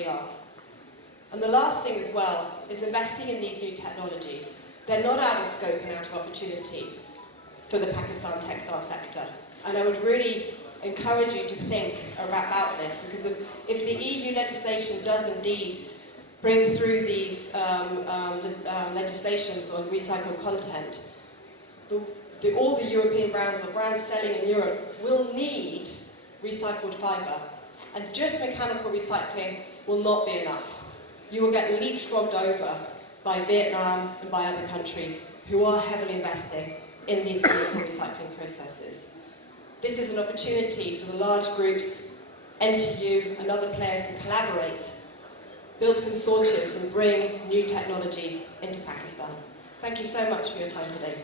we are. And the last thing as well is investing in these new technologies. They're not out of scope and out of opportunity for the Pakistan textile sector. And I would really encourage you to think about this, because if the EU legislation does indeed bring through these legislations on recycled content, all the European brands or brands selling in Europe will need recycled fibre. And just mechanical recycling will not be enough. You will get leapfrogged over by Vietnam and by other countries who are heavily investing in these chemical recycling processes. This is an opportunity for the large groups, NTU and other players to collaborate, build consortiums and bring new technologies into Pakistan. Thank you so much for your time today.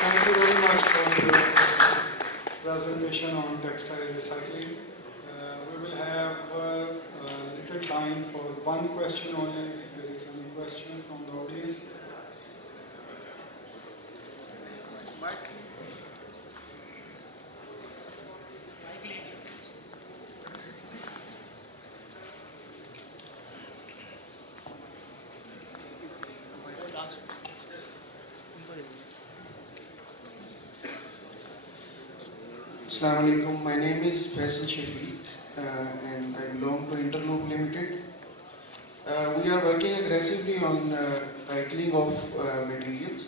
Thank you very much for your presentation on textile recycling. We will have little time for one question only, if there is any question from the audience. Mike? Assalamu alaikum. My name is Faisal Shafiq and I belong to Interloop Limited. We are working aggressively on recycling of materials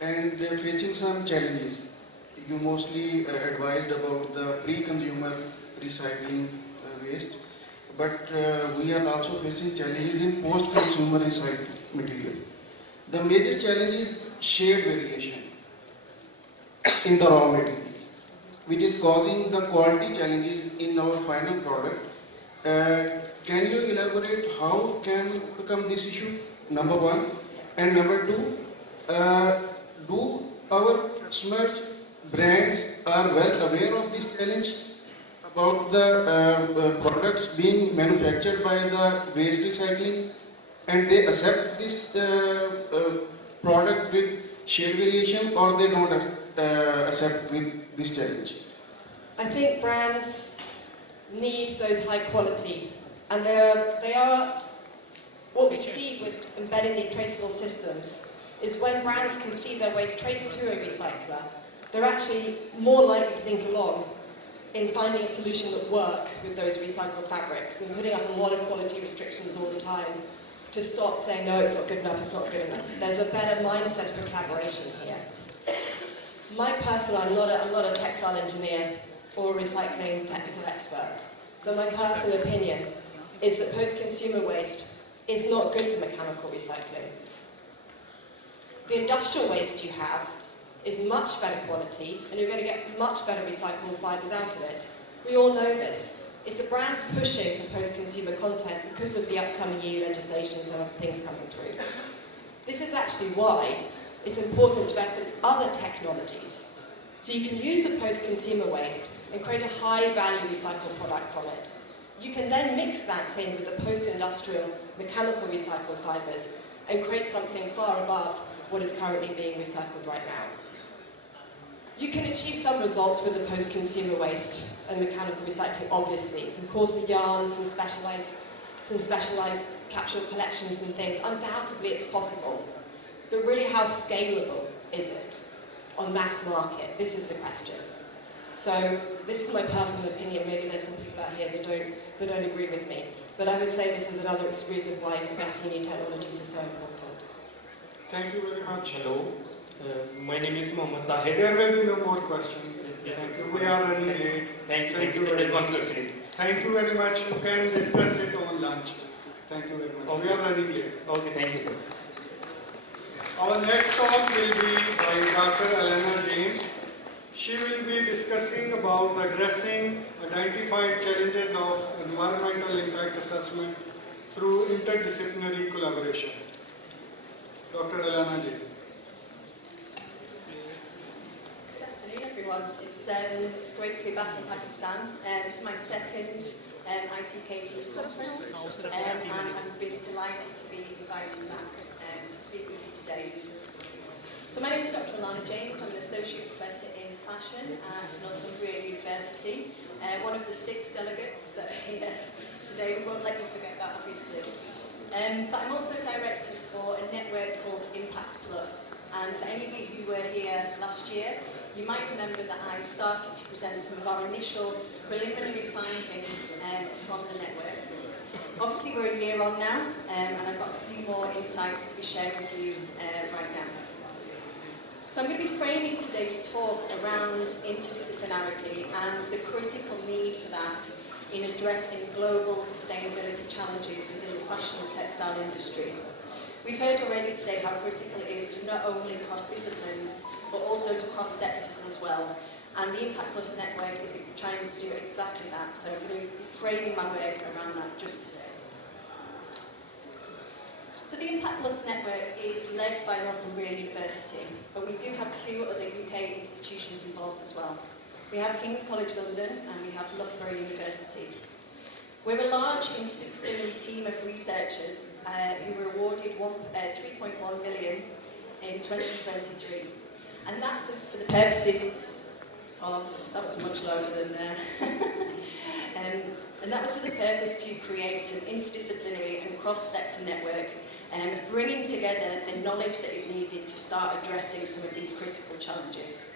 and facing some challenges. You mostly advised about the pre-consumer recycling waste, but we are also facing challenges in post-consumer recycling material. The major challenge is shade variation in the raw material, which is causing the quality challenges in our final product. Can you elaborate how can we overcome this issue, number one? And number two, do our customers, brands are well aware of this challenge about the products being manufactured by the waste recycling, and they accept this product with shade variation, or they don't accept with this challenge? I think brands need those high quality, and they are what we see with embedding these traceable systems is when brands can see their waste traced to a recycler, they're actually more likely to think along in finding a solution that works with those recycled fabrics and putting up a lot of quality restrictions all the time to stop saying, no, it's not good enough, it's not good enough. There's a better mindset for collaboration here. My personal, I'm not a textile engineer or a recycling technical expert, but my personal opinion is that post-consumer waste is not good for mechanical recycling. The industrial waste you have is much better quality, and you're going to get much better recyclable fibres out of it. We all know this. It's the brands pushing for post-consumer content because of the upcoming EU legislations and things coming through. This is actually why it's important to invest in other technologies. So you can use the post-consumer waste and create a high-value recycled product from it. You can then mix that in with the post-industrial mechanical recycled fibres and create something far above what is currently being recycled right now. You can achieve some results with the post-consumer waste and mechanical recycling, obviously. Some coarser yarns, some specialised capsule collections and things. Undoubtedly it's possible. But really, how scalable is it on mass market? This is the question. So this is my personal opinion. Maybe there's some people out here that don't agree with me. But I would say this is another reason why investing in new technologies is so important. Thank you very much. Hello, my name is Mohammed Tahir. There will be no more questions. Yes, Thank you. We are running late. Thank you. Thank you very much. Thank Thank you very much. You can discuss it on lunch. Thank you very much. Okay. We are running late. Okay, thank you, sir. Our next talk will be by Dr. Elena James. She will be discussing about addressing identified challenges of environmental impact assessment through interdisciplinary collaboration. Dr. Elena James. Good afternoon, everyone. It's great to be back in Pakistan. This is my second Ickt conference, and I'm really delighted to be invited back to speak with you today. So my name is Dr. Alana James. I'm an Associate Professor in Fashion at Northumbria University, one of the 6 delegates that are here today. We won't let you forget that, obviously. But I'm also Director for a network called Impact Plus. And for any of you who were here last year, you might remember that I started to present some of our initial preliminary findings from the network. Obviously, we're a year on now, and I've got a few more insights to be shared with you right now. So I'm going to be framing today's talk around interdisciplinarity and the critical need for that in addressing global sustainability challenges within the fashion and textile industry. We've heard already today how critical it is to not only cross disciplines, but also to cross sectors as well. And the Impact Plus network is trying to do exactly that. So I'm going to be framing my work around that just today. So the Impact Plus network is led by Northumbria University, but we do have 2 other UK institutions involved as well. We have King's College London and we have Loughborough University. We're a large interdisciplinary team of researchers who were awarded 3.1 million in 2023. And that was for the purposes of, that was much louder than and that was for the purpose to create an interdisciplinary and cross-sector network, bringing together the knowledge that is needed to start addressing some of these critical challenges.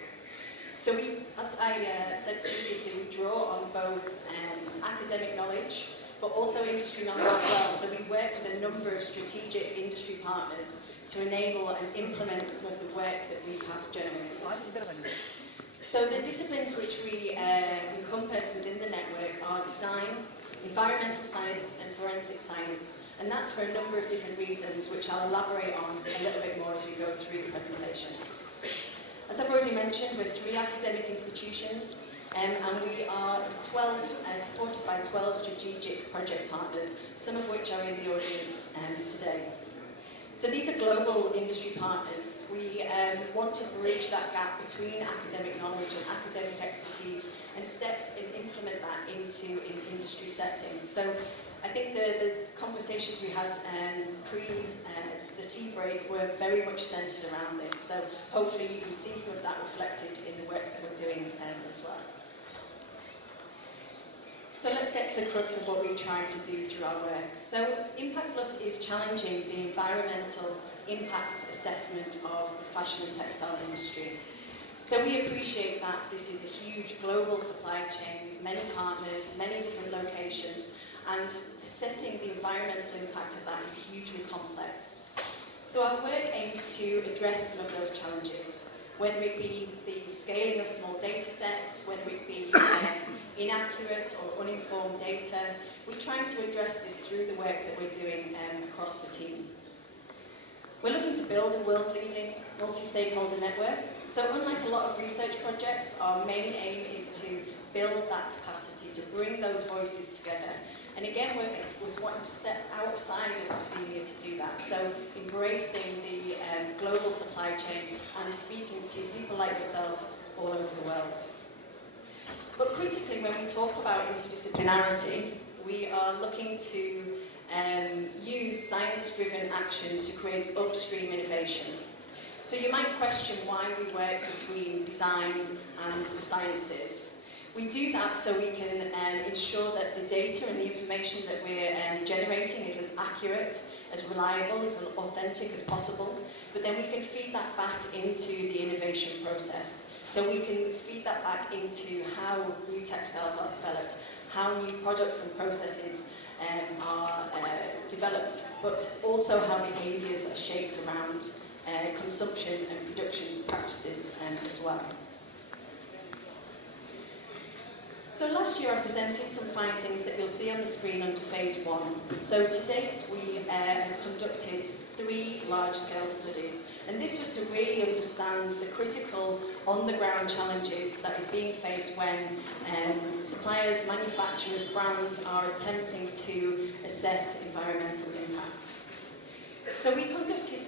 So we, as I said previously, we draw on both academic knowledge, but also industry knowledge as well. So we work with a number of strategic industry partners to enable and implement some of the work that we have generated. So the disciplines which we encompass within the network are design, environmental science and forensic science. And that's for a number of different reasons, which I'll elaborate on a little bit more as we go through the presentation. As I've already mentioned, we're 3 academic institutions, and we are 12, supported by 12 strategic project partners, some of which are in the audience today. So these are global industry partners. We want to bridge that gap between academic knowledge and academic expertise and implement that into an industry setting. So I think the conversations we had pre the tea break were very much centred around this. So hopefully you can see some of that reflected in the work that we're doing as well. So let's get to the crux of what we try to do through our work. So Impact Plus is challenging the environmental impact assessment of the fashion and textile industry. So we appreciate that this is a huge global supply chain with many partners, many different locations, and assessing the environmental impact of that is hugely complex. So our work aims to address some of those challenges, whether it be the scaling of small data sets, whether it be inaccurate or uninformed data. We're trying to address this through the work that we're doing across the team. We're looking to build a world-leading multi-stakeholder network. So unlike a lot of research projects, our main aim is to build that capacity, to bring those voices together. And again, we want to step outside of academia to do that. So embracing the global supply chain and speaking to people like yourself all over the world. But critically, when we talk about interdisciplinarity, we are looking to use science-driven action to create upstream innovation. So you might question why we work between design and the sciences. We do that so we can ensure that the data and the information that we're generating is as accurate, as reliable, as authentic as possible, but then we can feed that back into the innovation process. So we can feed that back into how new textiles are developed, how new products and processes are developed, but also how behaviours are shaped around consumption and production practices as well. So last year I presented some findings that you'll see on the screen under phase 1. So to date we have conducted 3 large-scale studies, and this was to really understand the critical on-the-ground challenges that is being faced when suppliers, manufacturers, brands are attempting to assess environmental impact. So we conducted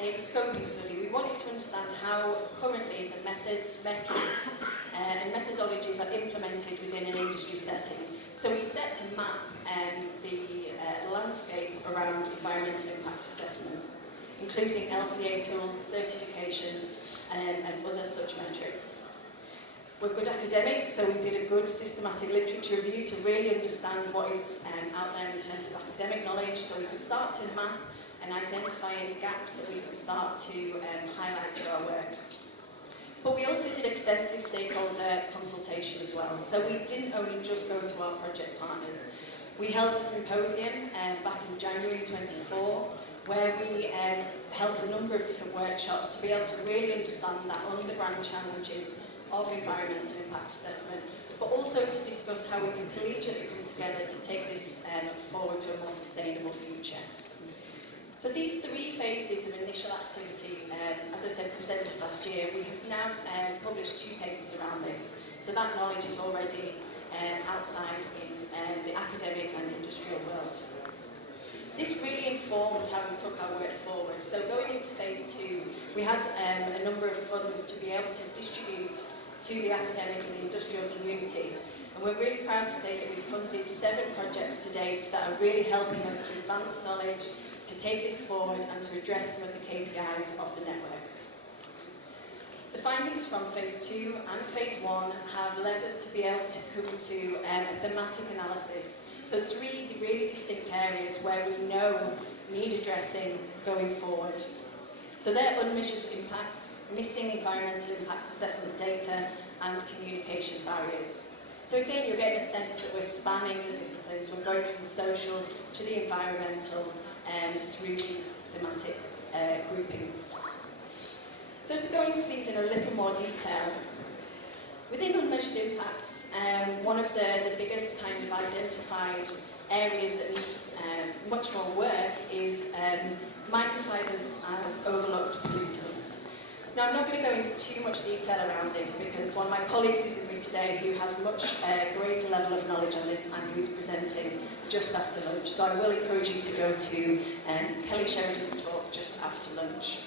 a scoping study. We wanted to understand how currently the methods, metrics and methodologies are implemented within an industry setting. So we set to map the landscape around environmental impact assessment. including LCA tools, certifications, and other such metrics. We're good academics, so we did a good systematic literature review to really understand what is out there in terms of academic knowledge, so we could start to map and identify any gaps that we could start to highlight through our work. But we also did extensive stakeholder consultation as well. So we didn't only just go to our project partners. We held a symposium back in January 24, where we held a number of different workshops to be able to really understand that underground challenges of environmental impact assessment, but also to discuss how we can collegiately come together to take this forward to a more sustainable future. So these 3 phases of initial activity, as I said, presented last year, we have now published 2 papers around this. So that knowledge is already outside in the academic and industrial world. This really informed how we took our work forward. So going into phase 2, we had a number of funds to be able to distribute to the academic and the industrial community. And we're really proud to say that we've funded 7 projects to date that are really helping us to advance knowledge, to take this forward and to address some of the KPIs of the network. The findings from phase 2 and phase 1 have led us to be able to come to a thematic analysis. So 3 really distinct areas where we know need addressing going forward. So they're unmeasured impacts, missing environmental impact assessment data, and communication barriers. So again, you're getting a sense that we're spanning the disciplines. We're going from the social to the environmental through these thematic groupings. So to go into these in a little more detail, within unmeasured impacts, one of the biggest kind of identified areas that needs much more work is microfibers as overlooked pollutants. Now, I'm not going to go into too much detail around this because one of my colleagues is with me today who has much greater level of knowledge on this and who is presenting just after lunch. So I will encourage you to go to Kelly Sheridan's talk just after lunch.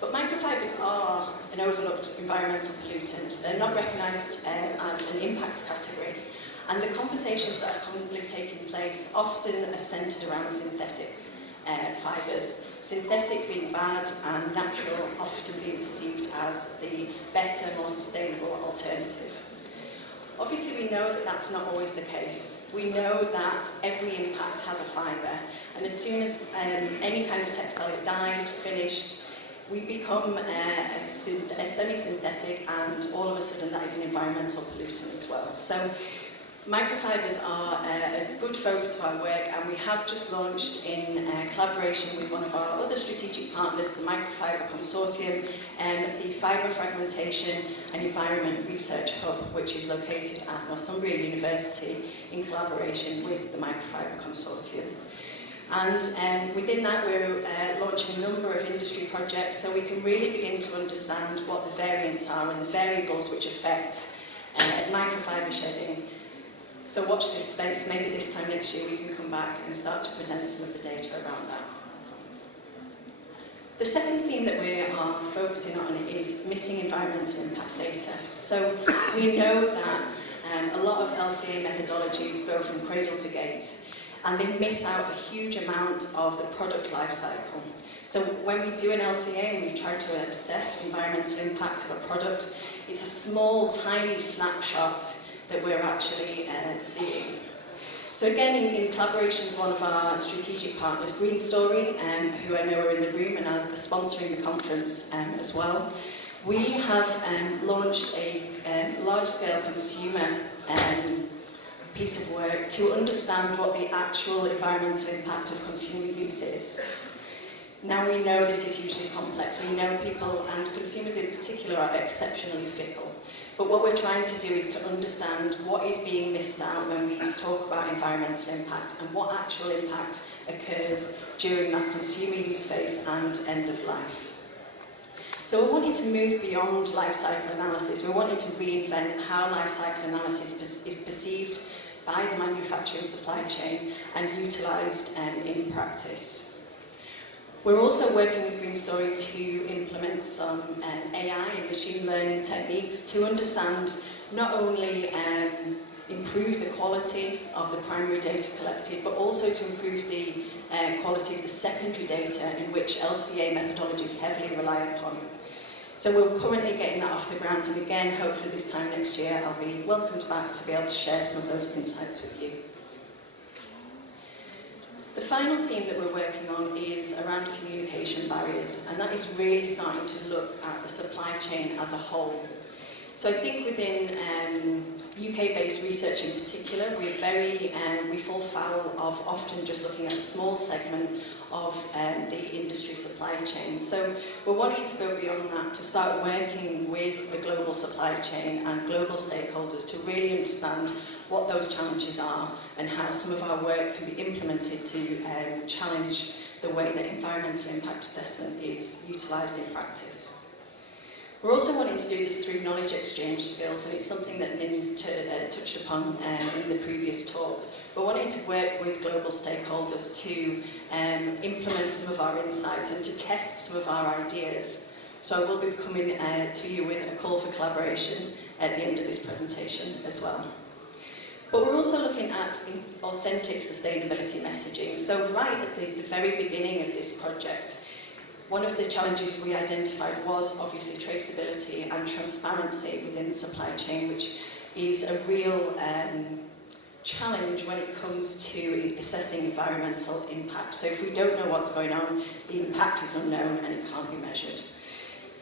But microfibers are an overlooked environmental pollutant. They're not recognised as an impact category. And the conversations that are currently taking place often are centred around synthetic fibres. Synthetic being bad and natural often being perceived as the better, more sustainable alternative. Obviously we know that that's not always the case. We know that every impact has a fibre, and as soon as any kind of textile is dyed, finished, we become a semi-synthetic, and all of a sudden that is an environmental pollutant as well. So microfibers are a good focus of our work, and we have just launched in collaboration with one of our other strategic partners, the Microfiber Consortium, the Fibre Fragmentation and Environment Research Hub, which is located at Northumbria University in collaboration with the Microfiber Consortium. And within that, we're launching a number of industry projects so we can really begin to understand what the variants are and the variables which affect microfiber shedding. So watch this space. Maybe this time next year we can come back and start to present some of the data around that. The second theme that we are focusing on is missing environmental impact data. So we know that a lot of LCA methodologies go from cradle to gate, and they miss out a huge amount of the product life cycle. So when we do an LCA and we try to assess environmental impact of a product, it's a small, tiny snapshot that we're actually seeing. So again, in collaboration with one of our strategic partners, Green Story, who I know are in the room and are sponsoring the conference as well, we have launched a large-scale consumer piece of work to understand what the actual environmental impact of consumer use is. Now we know this is hugely complex. We know people, and consumers in particular, are exceptionally fickle. But what we're trying to do is to understand what is being missed out when we talk about environmental impact and what actual impact occurs during that consumer use phase and end of life. So we're wanting to move beyond life cycle analysis. We're wanting to reinvent how life cycle analysis is perceived by the manufacturing supply chain and utilised in practice. We're also working with Green Story to implement some AI and machine learning techniques to understand not only improve the quality of the primary data collected, but also to improve the quality of the secondary data in which LCA methodologies heavily rely upon. So we're currently getting that off the ground, and again, hopefully this time next year, I'll be welcomed back to be able to share some of those insights with you. The final theme that we're working on is around communication barriers, and that is really starting to look at the supply chain as a whole. So I think within UK-based research in particular, we fall foul of often just looking at a small segment of the industry supply chain. So we're wanting to go beyond that, to start working with the global supply chain and global stakeholders to really understand what those challenges are and how some of our work can be implemented to challenge the way that environmental impact assessment is utilised in practice. We're also wanting to do this through knowledge exchange skills, and it's something that Nin touched upon in the previous talk. We're wanting to work with global stakeholders to implement some of our insights and to test some of our ideas. So I will be coming to you with a call for collaboration at the end of this presentation as well. But we're also looking at authentic sustainability messaging. So right at the very beginning of this project, one of the challenges we identified was obviously traceability and transparency within the supply chain, which is a real challenge when it comes to assessing environmental impact. So if we don't know what's going on, the impact is unknown and it can't be measured.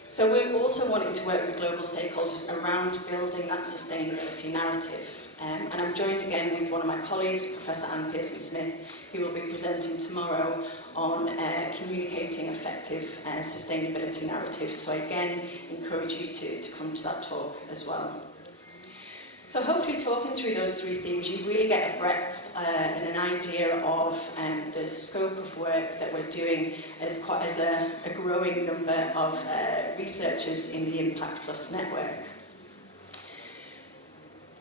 So we're also wanting to work with global stakeholders around building that sustainability narrative. And I'm joined again with one of my colleagues, Professor Anne Pearson-Smith, who will be presenting tomorrow on communicating effective sustainability narratives. So I again encourage you to come to that talk as well. So hopefully talking through those three themes, you really get a breadth and an idea of the scope of work that we're doing as a growing number of researchers in the Impact Plus network.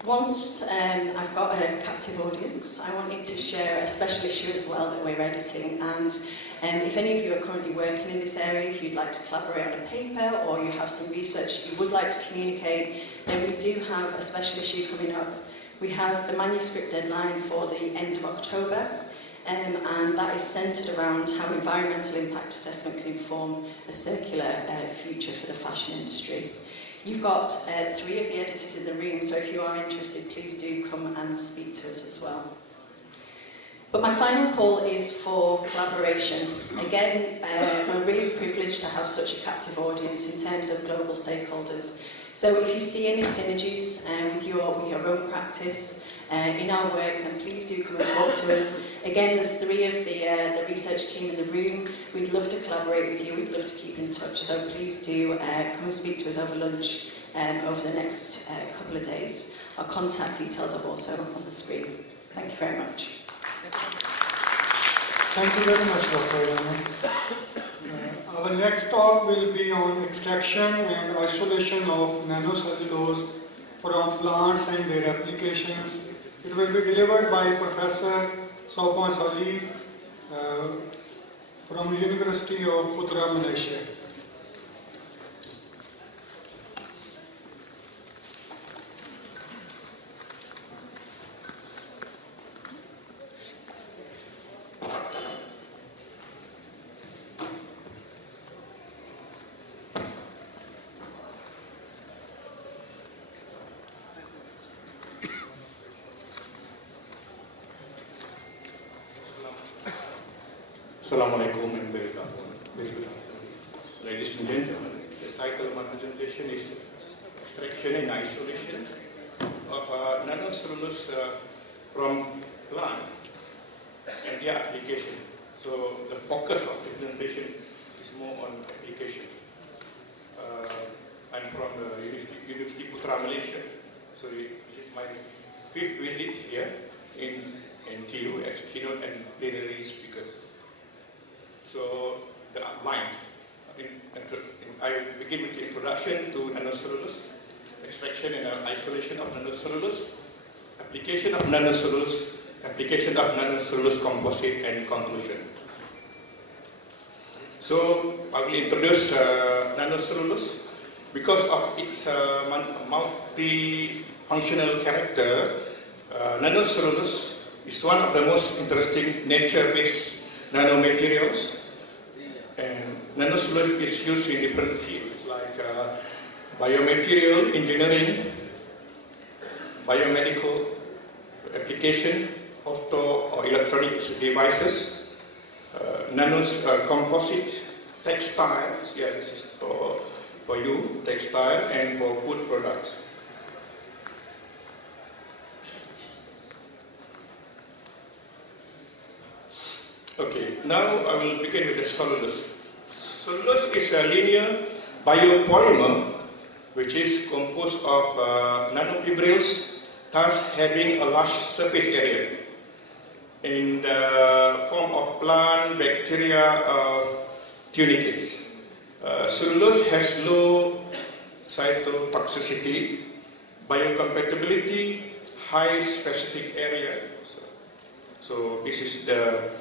Once I've got a captive audience, I wanted to share a special issue as well that we're editing, and if any of you are currently working in this area, if you'd like to collaborate on a paper or you have some research you would like to communicate, then we do have a special issue coming up. We have the manuscript deadline for the end of October, and that is centred around how environmental impact assessment can inform a circular future for the fashion industry. You've got 3 of the editors in the room, so if you are interested, please do come and speak to us as well. But my final call is for collaboration. Again, we're really privileged to have such a captive audience in terms of global stakeholders. So if you see any synergies with your own practice in our work, then please do come and talk to us. Again, there's 3 of the research team in the room. We'd love to collaborate with you. We'd love to keep in touch. So please do come and speak to us over lunch over the next couple of days. Our contact details are also on the screen. Thank you very much. Thank you very much, Dr. Our next talk will be on extraction and isolation of nanocellulose from plants and their applications. It will be delivered by Professor Sopan Salih from University of Putra, Malaysia. Assalamualaikum and very good afternoon. Ladies and gentlemen, the title of my presentation is Extraction and Isolation of nanocellulose from plant and their application. So the focus of the presentation is more on application. I'm from the University Putra, Malaysia. So this is my 5th visit here in NTU as keynote and plenary speaker. So the outline, I begin with the introduction to nanocellulose, extraction and isolation of nanocellulose, application of nanocellulose, application of nanocellulose composite, and conclusion. So I will introduce nanocellulose because of its multifunctional character. nanocellulose is one of the most interesting nature-based nanomaterials. And nanocellulose is used in different fields like biomaterial engineering, biomedical application, auto or electronics devices, composite, textiles, yeah, this is for you, textile, and for food products. Okay, now I will begin with the cellulose. Cellulose is a linear biopolymer which is composed of nanofibrils, thus having a large surface area in the form of plant, bacteria, tunicates. Cellulose has low cytotoxicity, biocompatibility, high specific area. So this is the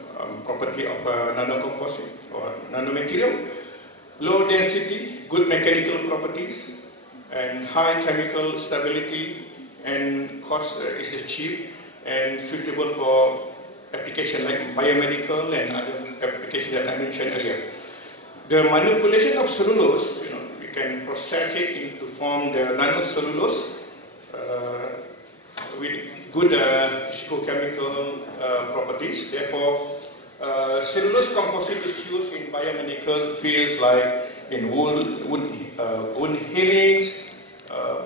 property of nanocomposite or nanomaterial. Low density, good mechanical properties, and high chemical stability, and cost is cheap and suitable for application like biomedical and other applications that I mentioned earlier. The manipulation of cellulose, we can process it into form the nanocellulose with good physicochemical properties. Therefore, cellulose composite is used in biomedical fields like in wound healings,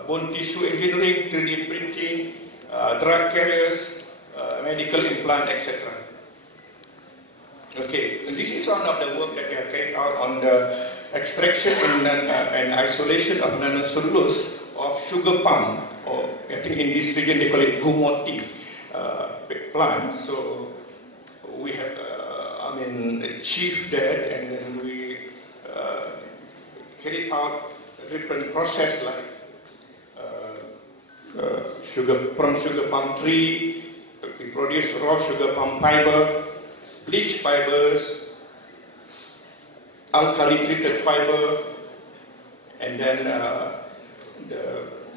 bone tissue engineering, 3D printing, drug carriers, medical implant, etc. Okay, and this is one of the work that we have carried out on the extraction and isolation of nanocellulose of sugar palm, or I think in this region they call it gumoti plant. So we have, achieved that, and then we carried out different process like from sugar palm tree. We produce raw sugar palm fiber, bleach fibers, alkali treated fiber, and then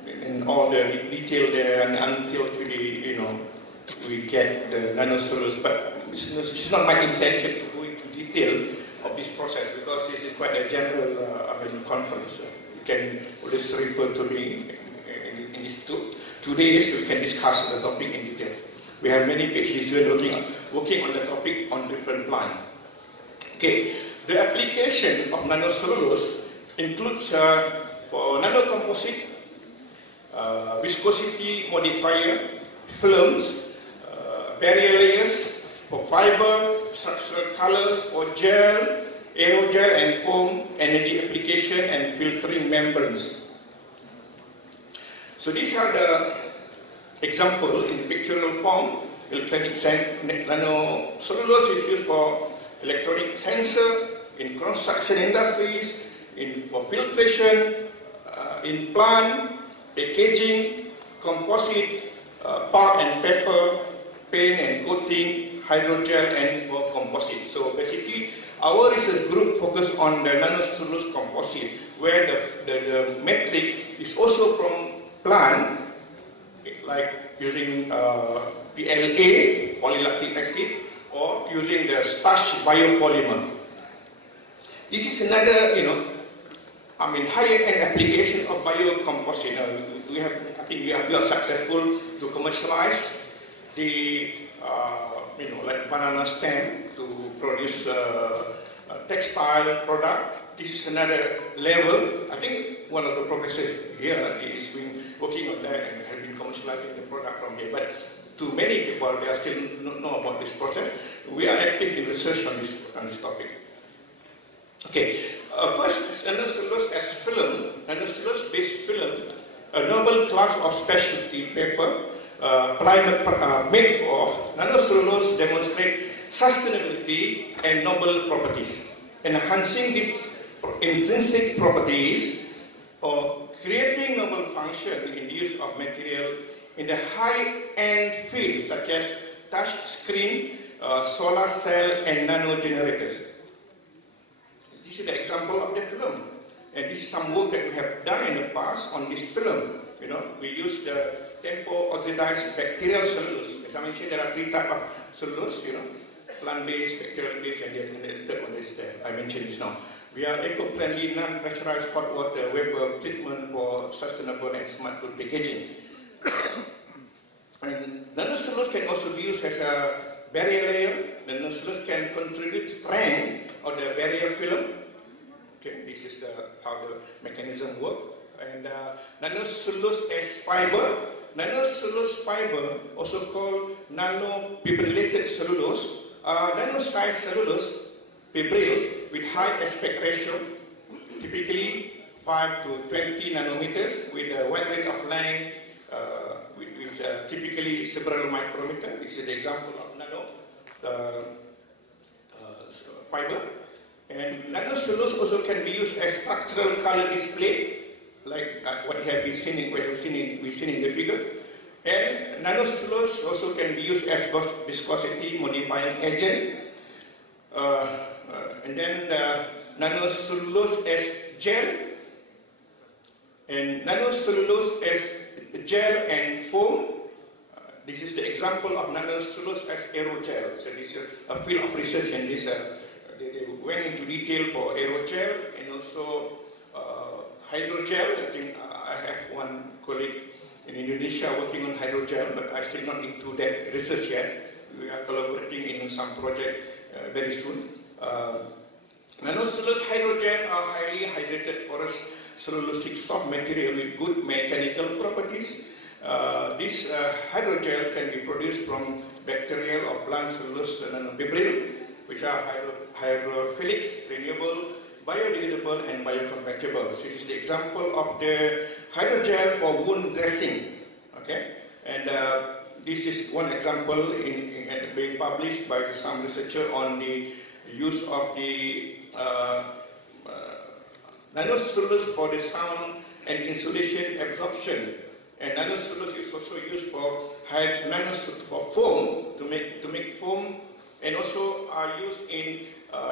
in all the detail there, and until today, we get the nanocellulose. But it's not my intention to go into detail of this process because this is quite a general conference. You can always refer to me in these 2 days. We can discuss the topic in detail. We have many PhDs working on the topic on different plants. Okay, the application of nanocellulose includes for nanocomposite, viscosity modifier, films, barrier layers for fiber, structural colors for gel, aerogel and foam, energy application, and filtering membranes. So these are the example in pictorial form. Electronic nanocellulose is used for electronic sensor, in construction industries, for filtration, in plant, packaging, composite, pulp and paper, paint and coating, hydrogel, and for composite. So basically, our research group focused on the nanocellulose composite, where the metric is also from plant, like using PLA, polylactic acid, or using the starch biopolymer. This is another, higher-end application of biocomposite. I think we are successful to commercialize the, like banana stem to produce a textile product. This is another level. I think one of the professors here is been working on that and have been commercializing the product from here. But to many people, they are still not know about this process. We are active in research on this topic. Okay, first, nanocellulose as film, nanocellulose-based film, a novel class of specialty paper made of nanocellulose demonstrate sustainability and novel properties, enhancing these intrinsic properties of creating novel function in the use of material in the high-end fields such as touch screen, solar cell, and nano generators. This is the example of the film, and this is some work that we have done in the past on this film. We use the tempo-oxidized bacterial cellulose. As I mentioned, there are 3 types of cellulose, plant-based, bacterial-based, and the third one is I mentioned just now. We are eco-friendly, non-pressurized hot water vapor treatment for sustainable and smart food packaging. And nanocellulose can also be used as a barrier layer. The nanocellulose can contribute strength of the barrier film. Okay, this is how the mechanism works. And nanocellulose as fiber. Nanocellulose fiber, also called nanofibrillated cellulose, nano-sized cellulose fibrils with high aspect ratio, typically 5 to 20 nanometers, with a wide range of length, with typically several micrometers. This is the example of nano fiber. And nanocellulose also can be used as structural color display, like what we have seen in the figure. And nanocellulose also can be used as viscosity modifying agent. And then nanocellulose as gel, and nanocellulose as gel and foam. This is the example of nanocellulose as aerogel. So this is a field of research, and this they went into detail for aerogel and also hydrogel. I think I have one colleague in Indonesia working on hydrogel, but I'm still not into that research yet. We are collaborating in some project very soon. Nanocellulose hydrogel are highly hydrated porous cellulosic soft material with good mechanical properties. This hydrogel can be produced from bacterial or plant cellulose nanofibril, which are hydrophilic, renewable, biodegradable, and biocompatible. So this is the example of the hydrogel for wound dressing. Okay, and this is one example being published by some researcher on the use of the nanocellulose for the sound and insulation absorption. And nanocellulose is also used for foam, to make foam, and also are used in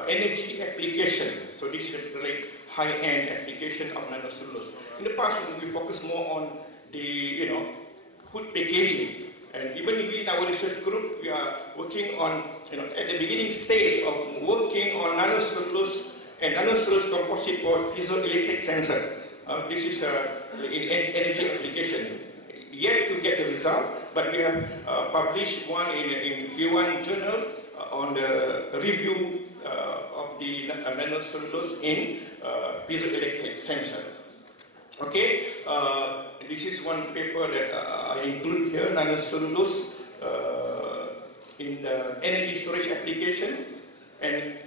energy application. So this is a very high-end application of nanocellulose. In the past, we focused more on the food packaging. And even in our research group, we are working on, at the beginning stage of working on nanocellulose and nanocellulose composite for piezoelectric sensor. This is in energy application. Yet to get the result, but we have published one in Q1 journal on the review of the nanocellulose in piezoelectric sensor. Okay, this is one paper that I include here, nanocellulose in the energy storage application, and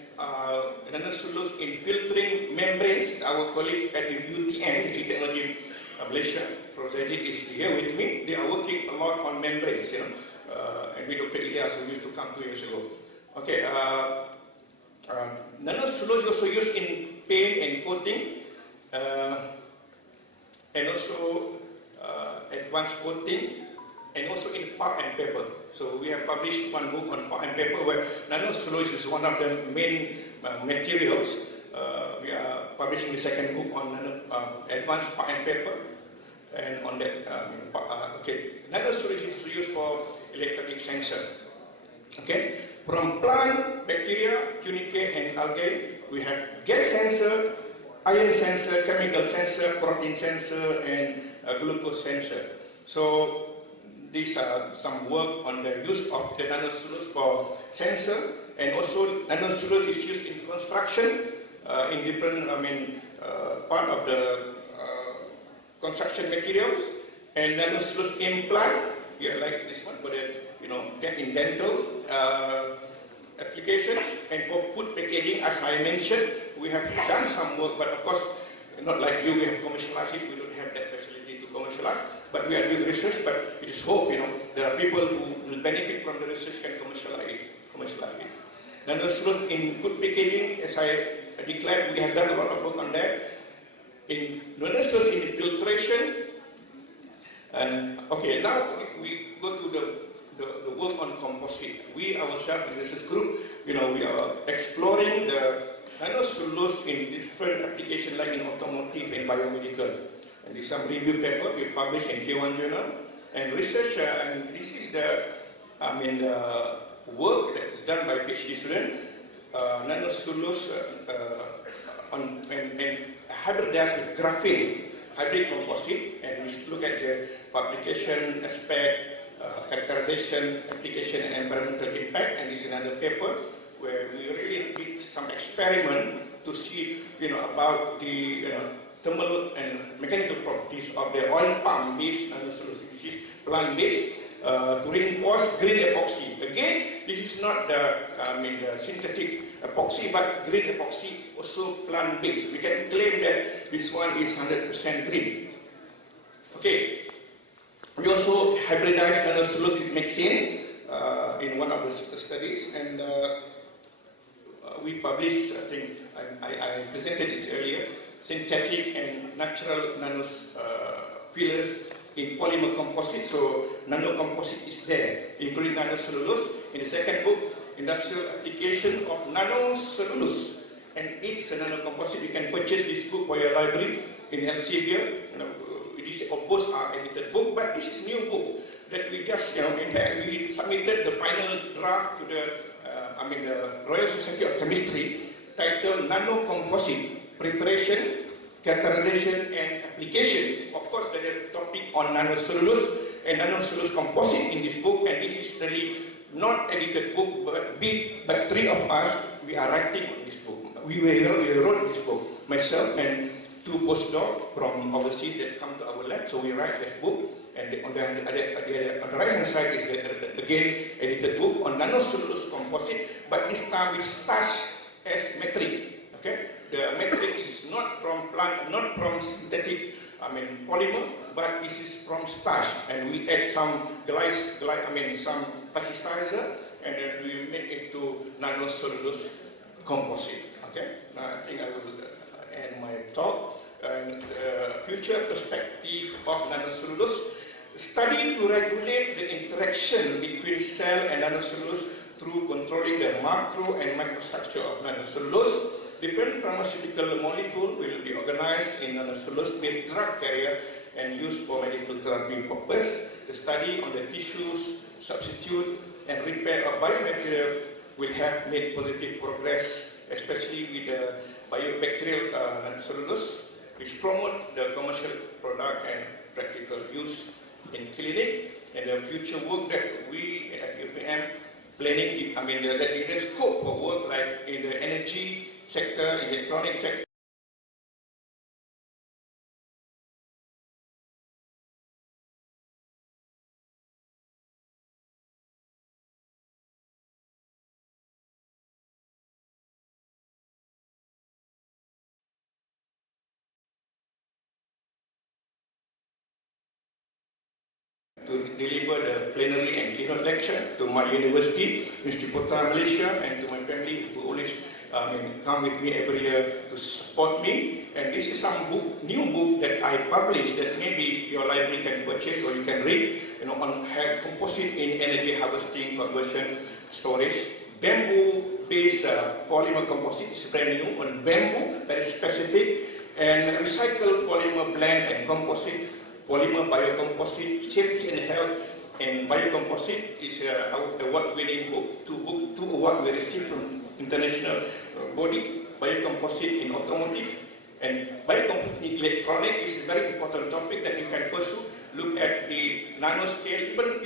nanocellulose in filtering membranes. Our colleague at the UTM, Institute of Technology Malaysia, Professor Zid is here with me. They are working a lot on membranes, and with Dr. Ilyas, who used to come 2 years ago. Okay, nanocellulose is also used in paint and coating, and also advanced coating, and also in pulp and paper. So we have published one book on pulp and paper where nanocellulose is one of the main materials. We are publishing the second book on advanced pulp and paper, and on that, nanocellulose is used for electronic sensor. Okay, from plant, bacteria, tunicate, and algae, we have gas sensor, ion sensor, chemical sensor, protein sensor, and glucose sensor. So these are some work on the use of the nanocellulose for sensor, and also nanocellulose is used in construction in different, part of the construction materials, and nanocellulose implant, like this one for the in dental application, and for food packaging, as I mentioned, we have done some work, but of course, not like you, we have commercialized it, we don't have that facility to commercialize, but we are doing research, but it is hope, there are people who will benefit from the research and commercialize it. Nanocellulose in food packaging, as I declared, we have done a lot of work on that. In nanocellulose in filtration, and okay, now we go to the work on composite. We ourselves in the research group, we are exploring the nanocellulose in different applications like in automotive and biomedical. And this is some review paper we published in Q1 journal. and research, and this is the, the work that is done by PhD student, nanocellulose and hybridized with graphene, hybrid composite, and we look at the publication aspect, characterization, application, and environmental impact. And this is another paper where we really did some experiment to see, about the thermal and mechanical properties of the oil palm-based nanocellulose, which is plant-based, to reinforce green epoxy. Again, this is not the, the synthetic epoxy, but green epoxy also plant-based. We can claim that this one is 100% green. Okay. We also hybridized nanocellulose with mexane in one of the studies, and we published, I think I presented it earlier, synthetic and natural fillers in polymer composite. So nanocomposite is there, including nanocellulose. In the second book, Industrial Application of Nanocellulose, and it's a nanocomposite. You can purchase this book for your library in Elsevier. Both are edited book, but this is new book that we just, in fact, we submitted the final draft to the, the Royal Society of Chemistry, titled Nanocomposite Preparation, Characterization, and Application. Of course, there is a topic on nanocellulose and nanocellulose composite in this book, and this is really not edited book, but three of us, we are writing on this book. We wrote this book, myself and two postdocs from overseas that come to our lab. So we write this book, and on the right-hand side is the again edited book on nanocellulose composite, but this time with starch as metric. Okay, the metric is not from plant, not from synthetic, polymer, but this is from starch, and we add some some plasticizer, and then we make it to nanocellulose composite. Okay, now I think I will end my talk. And future perspective of nanocellulose, study to regulate the interaction between cell and nanocellulose through controlling the macro and microstructure of nanocellulose. Different pharmaceutical molecules will be organized in nanocellulose-based drug carrier and used for medical therapy purpose. The study on the tissues, substitute, and repair of biomaterial will have made positive progress, especially with the biobacterial nanocellulose, which promote the commercial product and practical use in clinic. And the future work that we at UPM planning, that in the scope of work, like in the energy sector, electronic sector, to deliver the plenary and keynote lecture to my university, University Putra Malaysia, and to my family who always come with me every year to support me. And this is some new book that I published that maybe your library can purchase or you can read, on composite in energy harvesting, conversion, storage. Bamboo-based polymer composite is brand new on bamboo, very specific, and recycled polymer blend and composite. Polymer biocomposite, safety and health, and biocomposite is our award-winning book. Two awards we received from international body. Biocomposite in automotive and biocomposite in electronic is a very important topic that you can pursue. Look at the nano scale, even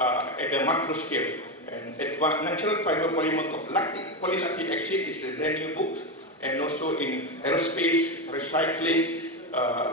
at the macro scale. And natural fiber polymer polylactic acid is a brand new book, and also in aerospace recycling.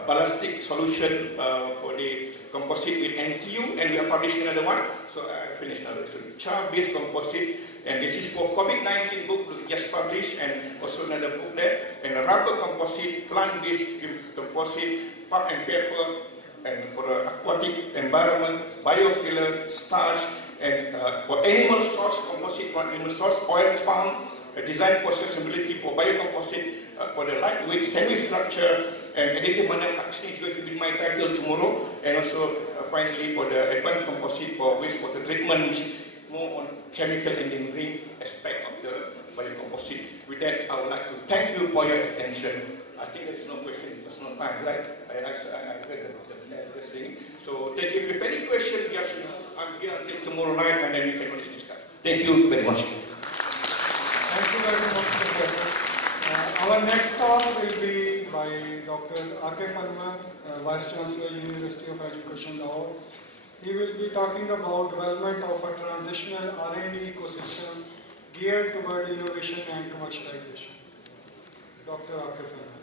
Ballistic solution for the composite with NTU, and we are publishing another one. So I finished now. So char-based composite, and this is for COVID-19 book we just published, and also another book there. And rubber composite, plant-based composite, pulp and paper, and for aquatic environment, biofiller, starch, and for animal source composite, for animal source, oil palm, design processability for biocomposite, for the lightweight semi-structure, and additive manufacturing is going to be my title tomorrow, and also finally for the advanced composite for wastewater treatment, which is more on chemical engineering aspect of the biocomposite. With that, I would like to thank you for your attention. I think there's no question, there's no time, right? I heard this thing. So thank you. If you have any question, yes, I'm here until tomorrow night, and then we can always discuss. Thank you very much. Thank you very much, Professor. Our next talk will be by Dr. Ickt-2025, Vice Chancellor, University of Education, Lahore. He will be talking about development of a transitional R&D ecosystem geared toward innovation and commercialization. Dr. Ickt-2025.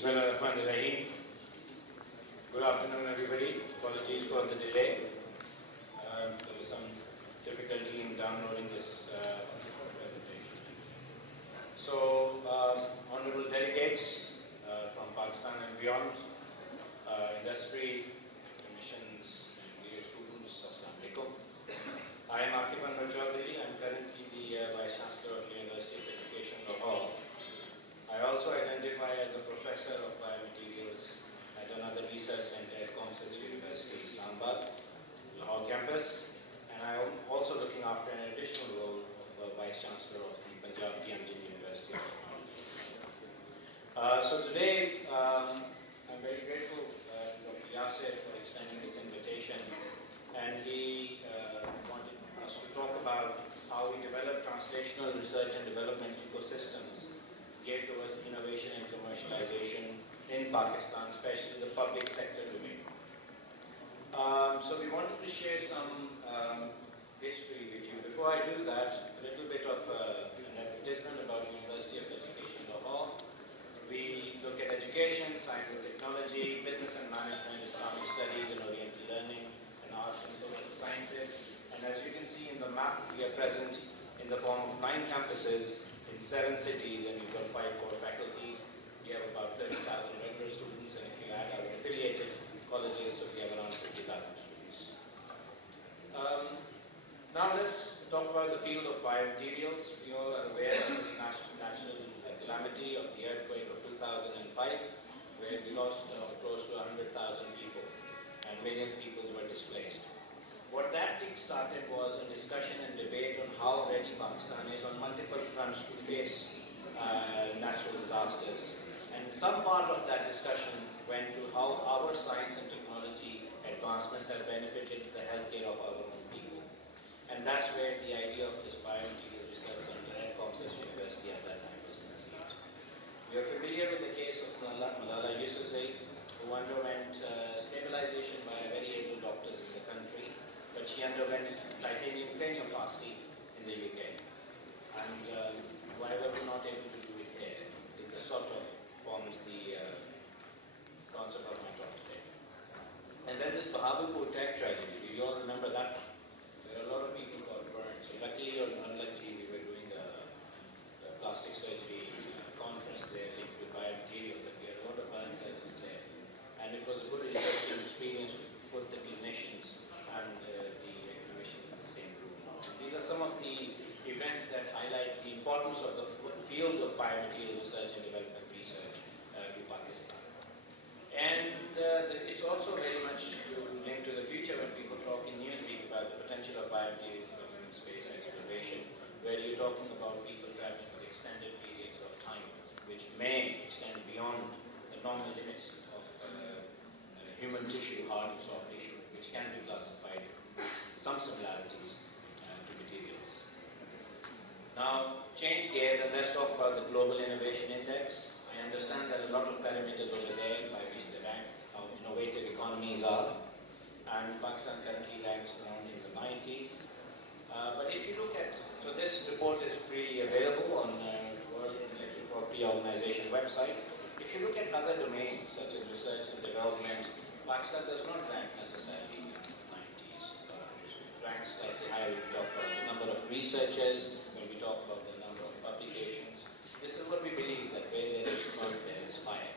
Bismillahirrahmanirrahim. Good afternoon, everybody. Apologies for the delay. There was some difficulty in downloading this presentation. So, honorable delegates from Pakistan and beyond, industry, commissions, and dear students, Assalamu alaikum. I am Ickt-2025. I am currently the Vice Chancellor of the University of Education, Lahore. I also identify as a professor of biomaterials at another research center at Commonwealth University, Islamabad, Lahore campus, and I am also looking after an additional role of Vice Chancellor of the Punjab Indian University of Technology. So today, I'm very grateful to Dr. Yasir for extending this invitation, and he wanted us to talk about how we develop translational research and development ecosystems geared towards innovation and commercialization in Pakistan, especially the public sector domain. So we wanted to share some history with you. Before I do that, a little bit of an advertisement about the University of Education, Lahore. We look at education, science and technology, business and management, Islamic studies and Oriental learning, and arts and social sciences. And as you can see in the map, we are present in the form of 9 campuses in 7 cities, and we've got 5 core faculties. We have about 30,000 regular students, and if you add our affiliated colleges, so we have around 50,000 students. Now let's talk about the field of biomaterials. We all are aware of this natural calamity of the earthquake of 2005, where we lost close to 100,000 people, and millions of people were displaced. What that kick-started was a discussion and debate on how ready Pakistan is on multiple fronts to face natural disasters. And some part of that discussion went to how our science and technology advancements have benefited the healthcare of our own people. And that's where the idea of this biomaterial research center at Commonwealth University at that time was conceived. We are familiar with the case of Malala Yousafzai, who underwent stabilization by very able doctors in the country, but she underwent titanium cranioplasty in the UK. And why were we not able to do it here? It sort of forms the concept of my talk today. And then this Bahawalpur tech tragedy, do you all remember that? There are a lot of people got burned. So luckily or unluckily, we were doing a plastic surgery conference there linked with biomaterials, and we had a lot of burn surgeons there. And it was a good interesting experience to put the clinicians and the clinicians in the same room. These are some of the events that highlight the importance of the field of biomaterial research and development research to Pakistan. And it's also very much linked to the future when people talk in Newsweek about the potential of biomaterials for human space exploration, where you're talking about people traveling for extended periods of time, which may extend beyond the normal limits of human tissue, hard and soft tissue, which can be classified some similarities to materials. Now, change gears and let's talk about the Global Innovation Index. I understand there are a lot of parameters over there by which they rank how innovative economies are, and Pakistan currently ranks around in the 90s. But if you look at, so this report is freely available on World Intellectual Property Organization website. If you look at other domains such as research and development, Pakistan does not rank necessarily in the 90s. It ranks slightly higher when we talk about the number of researchers, when we talk about the number of publications. This is what we believe, that where there is smoke, there is fire.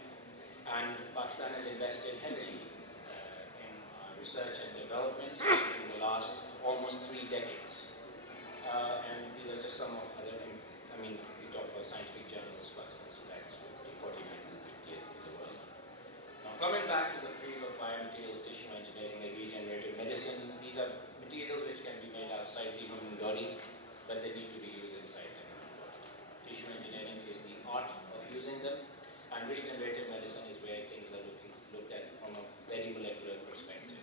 And Pakistan has invested heavily in research and development in the last almost 3 decades. And these are just some of other, I mean, we talk about scientific journals, Pakistan's ranks 49th and 50th in the world. Now coming back to the field of biomaterials, tissue engineering and regenerative medicine, these are materials which can be made outside the human body, but they need to be used inside the human body. Tissue engineering is the art of using them, and regenerative medicine is where things are looked at from a very molecular perspective.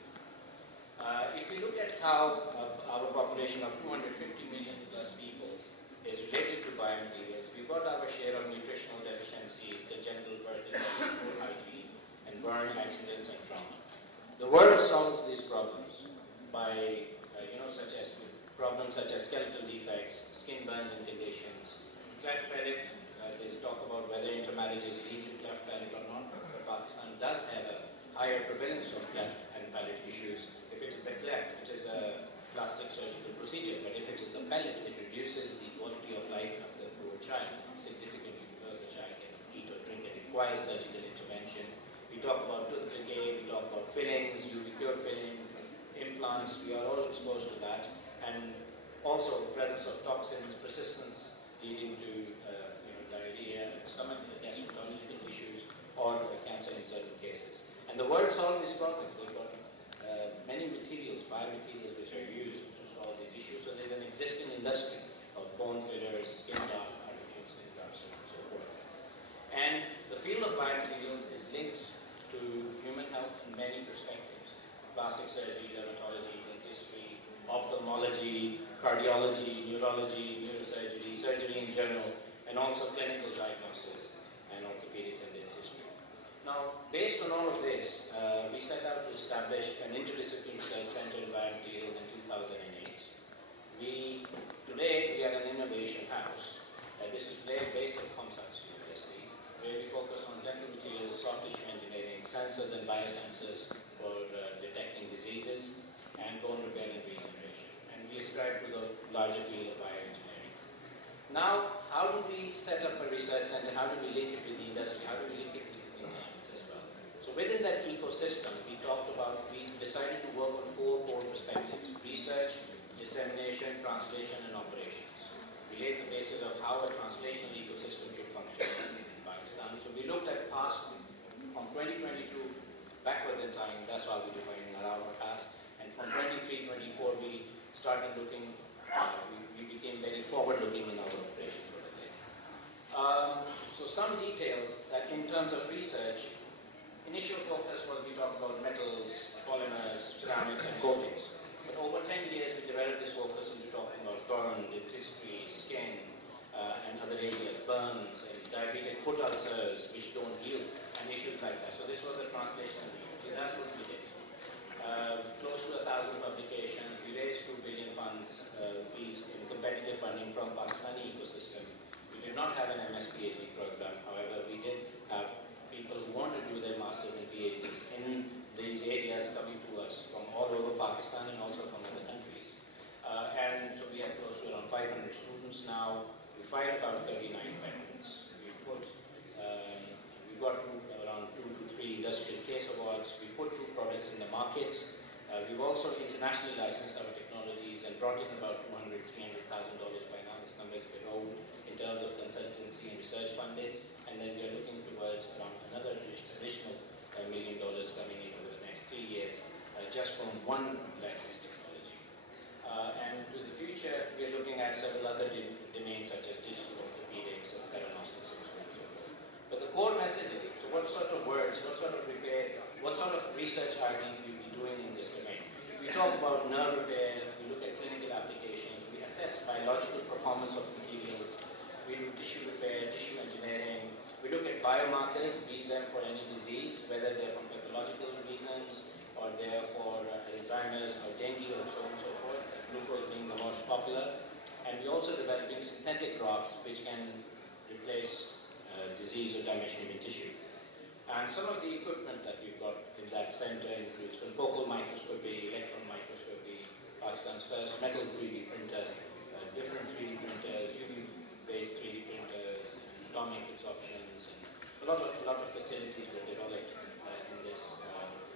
If you look at how our population of 250 million plus people is related to biomaterials, we've got our share of nutritional deficiencies, congenital birth defects, poor hygiene, and burn accidents and trauma. The world solves these problems by, such as problems such as skeletal defects, skin burns and conditions, cleft palate There's talk about whether intermarriages lead to cleft palate or not. But Pakistan does have a higher prevalence of cleft and palate issues. If it is the cleft, it is a plastic surgical procedure. But if it is the palate, it reduces the quality of life of the poor child significantly because the child cannot eat or drink. It requires surgical intervention. We talk about tooth decay, we talk about fillings, UV cured fillings, implants. We are all exposed to that. And also presence of toxins, persistence leading to diarrhea, stomach gastroenterological issues, or cancer in certain cases. And the world solved these problems. They've got many materials, biomaterials, which are used to solve these issues. So there's an existing industry of bone fillers, skin grafts, artificial skin grafts, and so forth. And the field of biomaterials is linked to human health in many perspectives: plastic surgery, dermatology, dentistry, ophthalmology, cardiology, neurology, neurosurgery, surgery in general, and also clinical diagnosis and orthopedics and dentistry. Now, based on all of this, we set out to establish an interdisciplinary research center in biomaterials in 2008. Today, we are an innovation house. This is based at Comsats University, where we focus on dental materials, soft tissue engineering, sensors and biosensors for detecting diseases, and bone repair and regeneration. And we ascribe to the larger field of bioengineering. Now, how do we set up a research center? How do we link it with the industry? How do we link it with the clinicians as well? So within that ecosystem, we decided to work on 4 core perspectives: research, dissemination, translation, and operations. We laid the basis of how a translational ecosystem should function in Pakistan. So we looked at past, from 2022 backwards in time, that's how we define our past. And from 23, 24, we started looking, we became very forward-looking in our operations over there. So some details that in terms of research, initial focus was we talked about metals, polymers, ceramics, and coatings. But over 10 years, we developed this focus into talking about burn, dentistry, skin, and other areas, burns, and diabetic foot ulcers, which don't heal, and issues like that. So this was a translational view. So that's what we did. Close to 1,000 publications. We raised 2 billion funds in competitive funding from Pakistani ecosystem. We did not have an MS PhD program. However, we did have people who want to do their masters and PhDs in these areas coming to us from all over Pakistan and also from other countries. And so we have close to around 500 students now. We filed about 39 patents. We've got around 2 to 3 industrial case awards. We put 2 products in the market. We've also internationally licensed our technologies and brought in about $200,000, $300,000 by now. This number is a bit old in terms of consultancy and research funded. And then we are looking towards around another additional $1 million coming in over the next 3 years, just from one licensed technology. And to the future, we are looking at several other domains such as digital orthopedics, theranostics, and so on and so forth. But the core message is, so what sort of words, what sort of repair, what sort of research are we doing in this domain? We talk about nerve repair, we look at clinical applications, we assess biological performance of materials, we do tissue repair, tissue engineering, we look at biomarkers, be them for any disease, whether they're for pathological reasons, or they're for Alzheimer's or dengue or so on and so forth, glucose being the most popular. And we're also developing synthetic grafts which can replace disease or damaged human tissue. And some of the equipment that we've got in that center includes confocal microscopy, electron microscopy, Pakistan's first metal 3D printer, different 3D printers, UV-based 3D printers, and atomic absorptions, and a lot of facilities were developed in this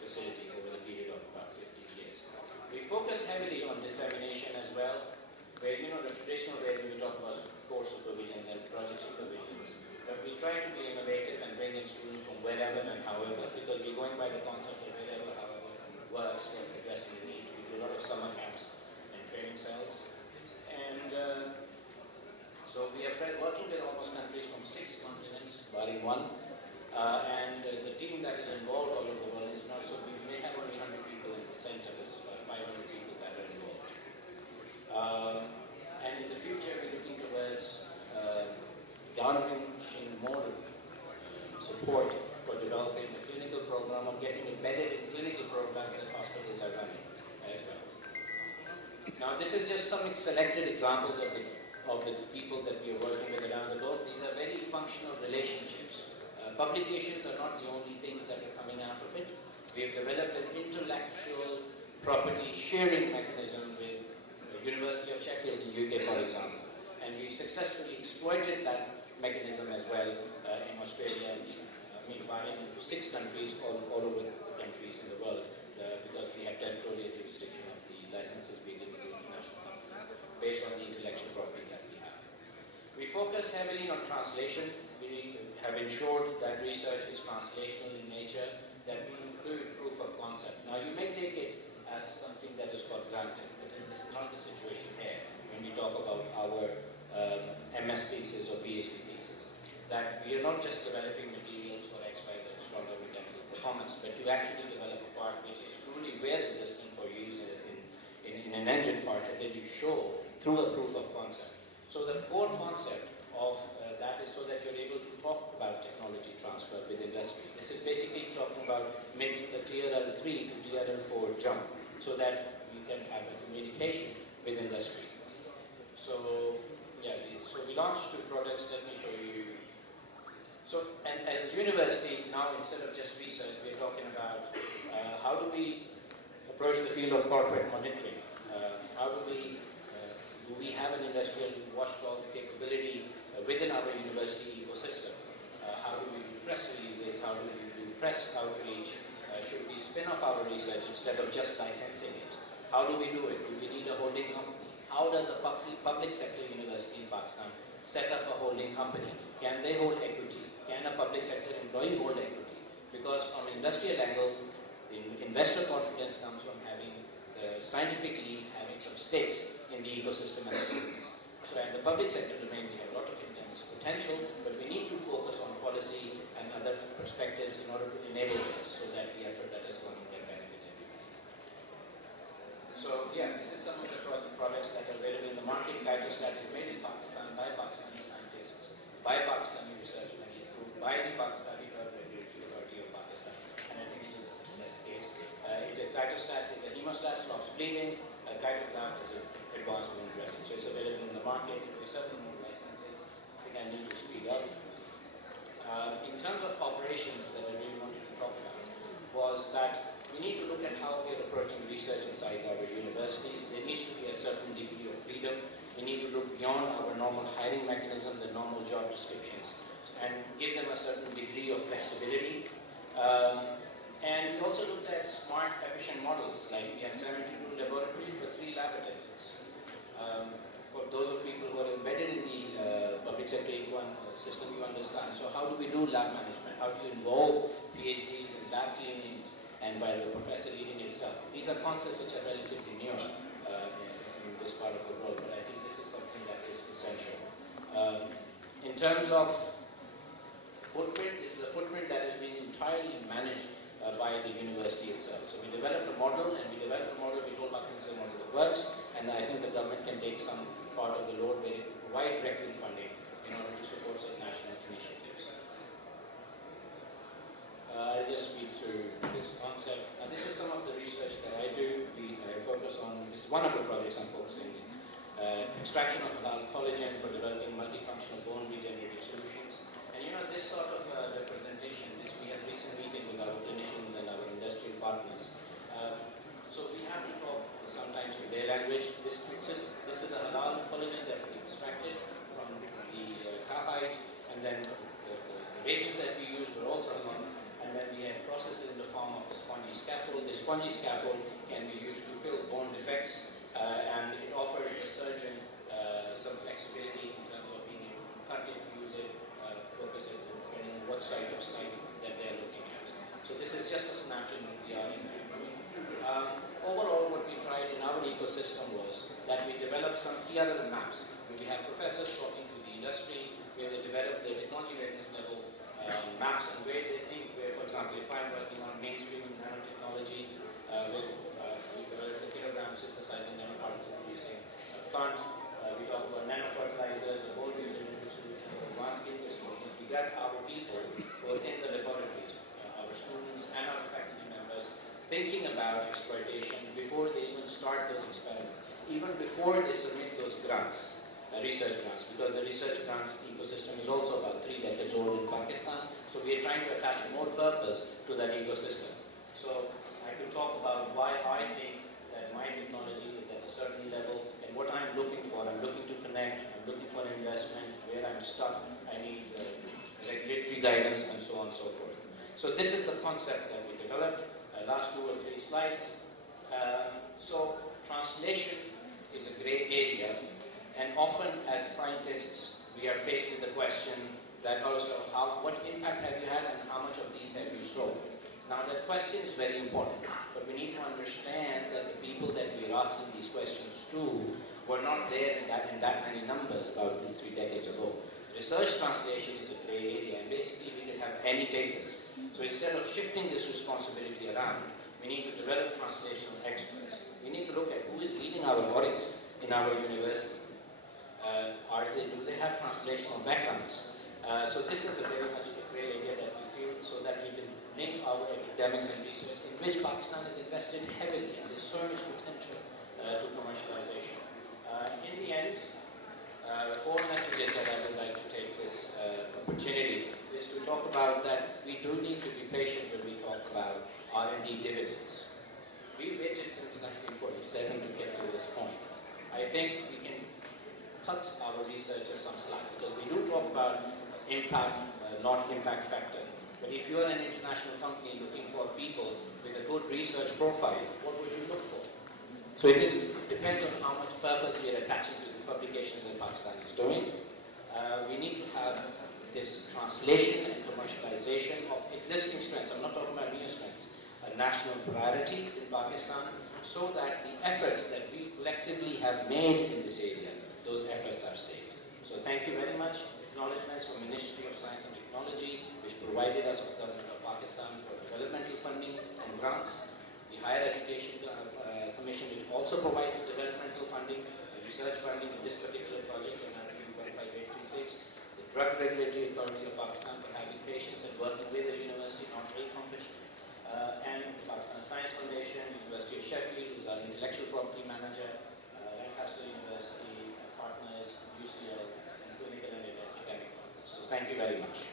facility over the period of about 15 years. We focus heavily on dissemination as well, where the traditional way we talk about course supervisions and project supervisions, but we try to be innovative and bring in students from wherever and however, because we're going by the concept of wherever, however works for addressing the need. We do a lot of summer camps and training cells. And so we are working with almost countries from 6 continents, barring one. And the team that is involved all over the world is not, so we may have only 100 people in the center, there's 500 people that are involved. And in the future, we're looking towards garnering more support for developing a clinical program or getting embedded in clinical programs that hospitals are running as well. Now, this is just some selected examples of the of the people that we are working with around the globe. These are very functional relationships. Publications are not the only things that are coming out of it. We have developed an intellectual property sharing mechanism with the University of Sheffield in UK, for example. And we've successfully exploited that mechanism as well in Australia. Buying into 6 countries, all over the countries in the world, because we had territorial jurisdiction of the licenses being given to international companies based on the intellectual property that we have. We focus heavily on translation. We have ensured that research is translational in nature, that we include proof of concept. Now, you may take it as something that is for granted, but this is not the situation here when we talk about our MS thesis or PhD thesis, that we are not just developing materials for X, Y, Z, stronger mechanical performance, but you actually develop a part which is truly wear resistant for use in an engine part, and then you show through a proof of concept. So the core concept of that is so that you're able to talk about technology transfer with industry. This is basically talking about making the TRL3 to TRL4 jump so that we can have a communication with industry. So, yeah, so we launched 2 products. Let me show you. So, and as a university, now instead of just research, we're talking about how do we approach the field of corporate monitoring? How do we have an industrial watchdog capability within our university ecosystem? How do we do press releases? How do we do press outreach? Should we spin off our research instead of just licensing it? How do we do it? Do we need a holding company? How does a public sector university in Pakistan set up a holding company? Can they hold equity? Can a public sector employee hold equity? Because from an industrial angle, the investor confidence comes from having the scientific lead having some stakes in the ecosystem and the business. So at the public sector domain, we have a lot of intense potential, but we need to focus on policy and other perspectives in order to enable this so that the effort that is going can benefit everybody. So yeah, this is some of the products that are available in the market. Ickt-2025 is made in Pakistan by Pakistani scientists, by Pakistani research money, approved by the Pakistani Regulatory Authority of Pakistan, and I think it is a success case. Ickt-2025 is a hemostat, stops bleeding. Ickt-2025 is an advanced wound dressing. So it's available in the market. We have several more licenses. I think I need to speed up. In terms of operations that I really wanted to talk about was that we need to look at how we are approaching research inside our universities. There needs to be a certain degree of freedom. We need to look beyond our normal hiring mechanisms and normal job descriptions and give them a certain degree of flexibility. And we also looked at smart, efficient models, like we have 72 laboratories for 3 lab attendants. For those of people who are embedded in the public sector system, you understand. So how do we do lab management? How do you involve PhDs in lab cleanings and by the professor leading itself? These are concepts which are relatively new in this part of the world, but I think this is something that is essential. In terms of footprint, this is a footprint that is being entirely managed by the university itself. So we developed a model, and we told Pakistan this is a model that works, and I think the government can take some part of the load where it will provide direct funding in order to support such national initiatives. I'll just speed through this concept. This is some of the research that I do. We focus on, this is one of the projects I'm focusing on, extraction of halal collagen for developing multifunctional bone regenerative solutions. And you know, this sort of representation, we have recent meetings with our clinicians and our industrial partners. So we have to talk sometimes in their language. This is a halal collagen that we extracted from the cowhide, and then the wages that we use were also halal. And then we have processed it in the form of a spongy scaffold. The spongy scaffold can be used to fill bone defects, and it offers the surgeon some flexibility in terms of being able to cut it, use it, focus it, depending on what site that they're looking at. So this is just a snapshot of the R&D. Overall, what we tried in our ecosystem was that we developed some TRL maps. We have professors talking to the industry, where they develop their technology readiness level maps, and where they think, for example, if I'm working on mainstream nanotechnology, we develop the kilogram synthesizing nanoparticle producing plant. We talk about nanofertilizers, the whole regenerative solution, advanced chemical solutions. We got our people who are in the laboratories, our students and our faculty members, thinking about exploitation before they even start those experiments, even before they submit those grants. research grants, because the research grant ecosystem is also about 3 decades old in Pakistan. So we are trying to attach more purpose to that ecosystem. So I could talk about why I think that my technology is at a certain level and what I'm looking for. I'm looking to connect, I'm looking for investment, where I'm stuck, I need regulatory guidance, and so on and so forth. So this is the concept that we developed. Last 2 or 3 slides. So translation is a gray area, and often as scientists we are faced with the question that also what impact have you had and how much of these have you sold? Now that question is very important, but we need to understand that the people that we are asking these questions to were not there in that many numbers about 2-3 decades ago. Research translation is a gray area, and basically we could have any takers. So instead of shifting this responsibility around, we need to develop translational experts. We need to look at who is leading our audits in our university. Do they have translational backgrounds? So this is a very much a gray area that we feel, so that we can link our academics and research, in which Pakistan has invested heavily, and there's so much potential to commercialization. In the end, the core messages that I would like to take this opportunity is to talk about that we do need to be patient when we talk about R&D dividends. We waited since 1947 to get to this point. I think we can cut our researchers some slack, because we do talk about impact, not impact factor. But if you're an international company looking for people with a good research profile, what would you look for? So it depends on how much purpose we are attaching to the publications that Pakistan is doing. We need to have this translation and commercialization of existing strengths. I'm not talking about new strengths. A national priority in Pakistan, so that the efforts that we collectively have made in this area, those efforts are safe. So thank you very much. Acknowledgements from Ministry of Science and Technology, which provided us with Government of Pakistan for developmental funding and grants. The Higher Education Commission, which also provides developmental funding and research funding in this particular project, Ickt-2025. The Drug Regulatory Authority of Pakistan for having patience and working with the university, not a company. And the Pakistan Science Foundation, University of Sheffield, who's our intellectual property manager, Lancaster University, partners, UCL, and clinical and academic partners. So thank you very much.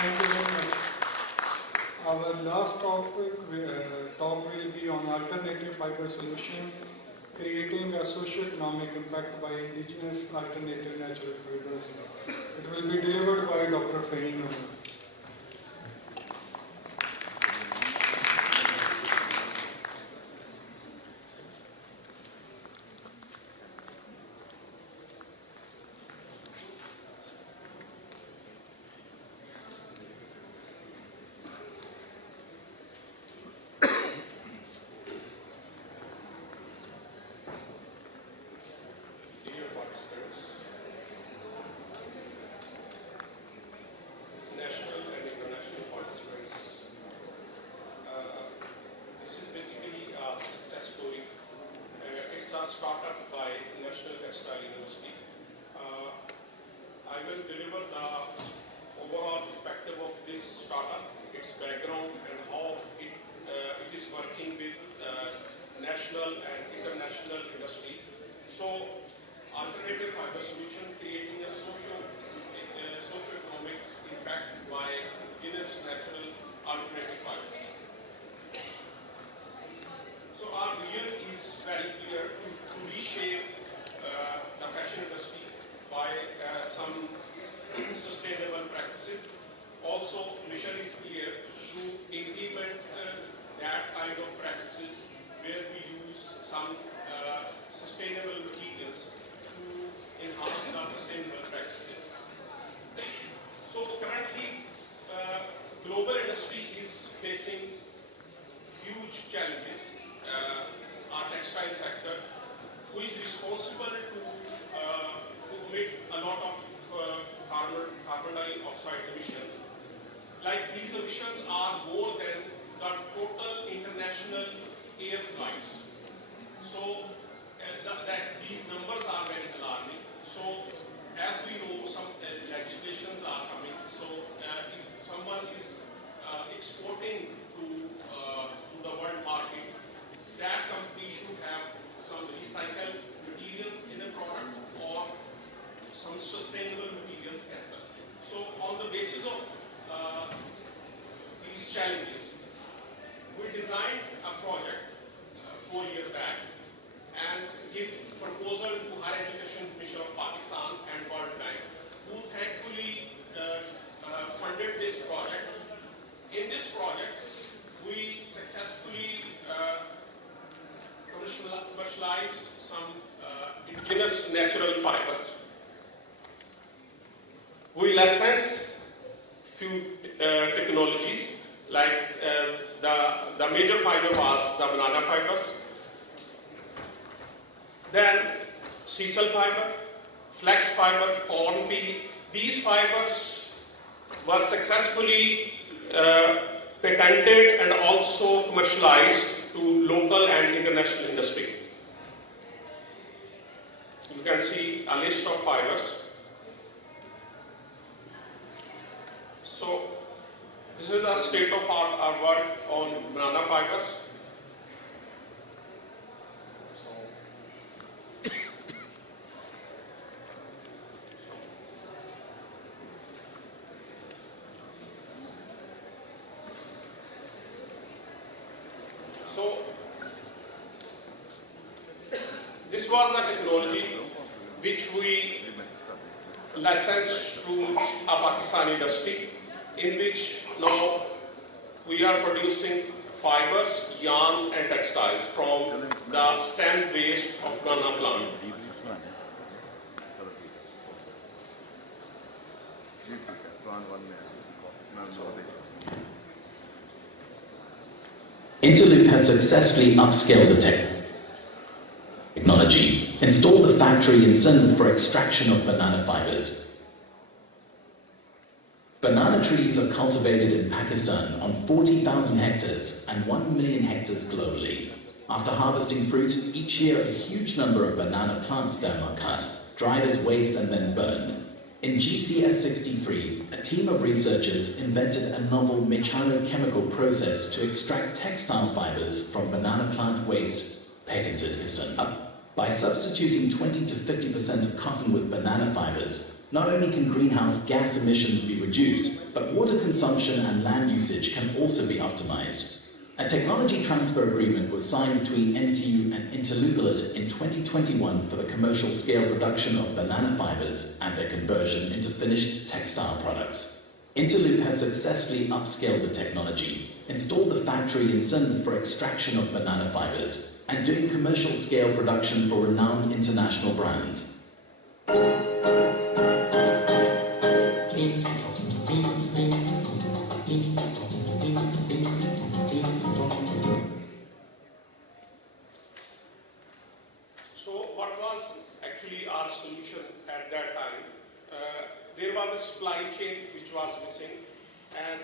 Thank you very much. Our last talk will be on alternative fiber solutions, creating a socio-economic impact by indigenous alternative natural fibers. It will be delivered by Dr. Fahim. that company should have some recycled materials basis of these challenges, we designed a project 4 years back and give proposal to Higher Education Commission of Pakistan and World Bank, who thankfully funded this project. In this project, we successfully commercialized some indigenous natural fibers. We license few technologies, like the major fiber was the banana fibers, then sisal fiber, flax fiber, corn meal. These fibers were successfully patented and also commercialized to local and international industry. You can see a list of fibers. So this is the state of our work on banana fibers. So this was the technology which we licensed to a Pakistani industry, in which now we are producing fibers, yarns and textiles from the stem waste of banana plant. Interloop has successfully upscaled the technology, installed the factory in Sindh for extraction of banana fibers. Banana trees are cultivated in Pakistan on 40,000 hectares and 1 million hectares globally. After harvesting fruit, each year a huge number of banana plant stem are cut, dried as waste and then burned. In GCS63, a team of researchers invented a novel mechanochemical process to extract textile fibers from banana plant waste, patented Histon. By substituting 20 to 50% of cotton with banana fibers, not only can greenhouse gas emissions be reduced, but water consumption and land usage can also be optimized. A technology transfer agreement was signed between NTU and Interloop in 2021 for the commercial scale production of banana fibers and their conversion into finished textile products. Interloop has successfully upscaled the technology, installed the factory in Sindh for extraction of banana fibers, and doing commercial scale production for renowned international brands. Our solution at that time. There was a supply chain which was missing, and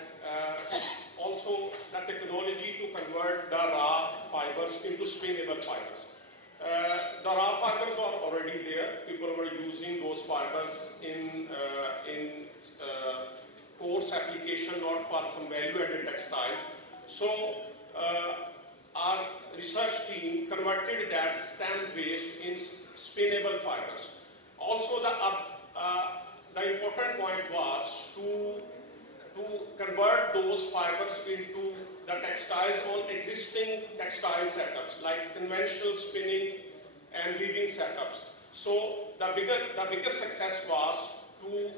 also the technology to convert the raw fibers into spinnable fibers. The raw fibers were already there. People were using those fibers in coarse application, not for some value-added textiles. So our research team converted that stem waste in spinnable fibers. Also, the important point was to convert those fibers into the textiles on existing textile setups, like conventional spinning and weaving setups. So the biggest success was to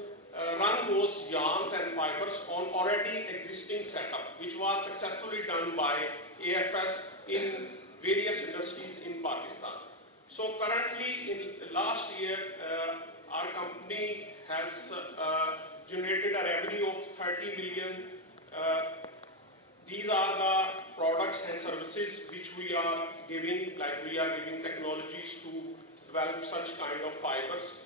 run those yarns and fibers on already existing setup, which was successfully done by AFS in various industries in Pakistan. So currently, in last year, our company has generated a revenue of 30 million. These are the products and services which we are giving, like we are giving technologies to develop such kind of fibers,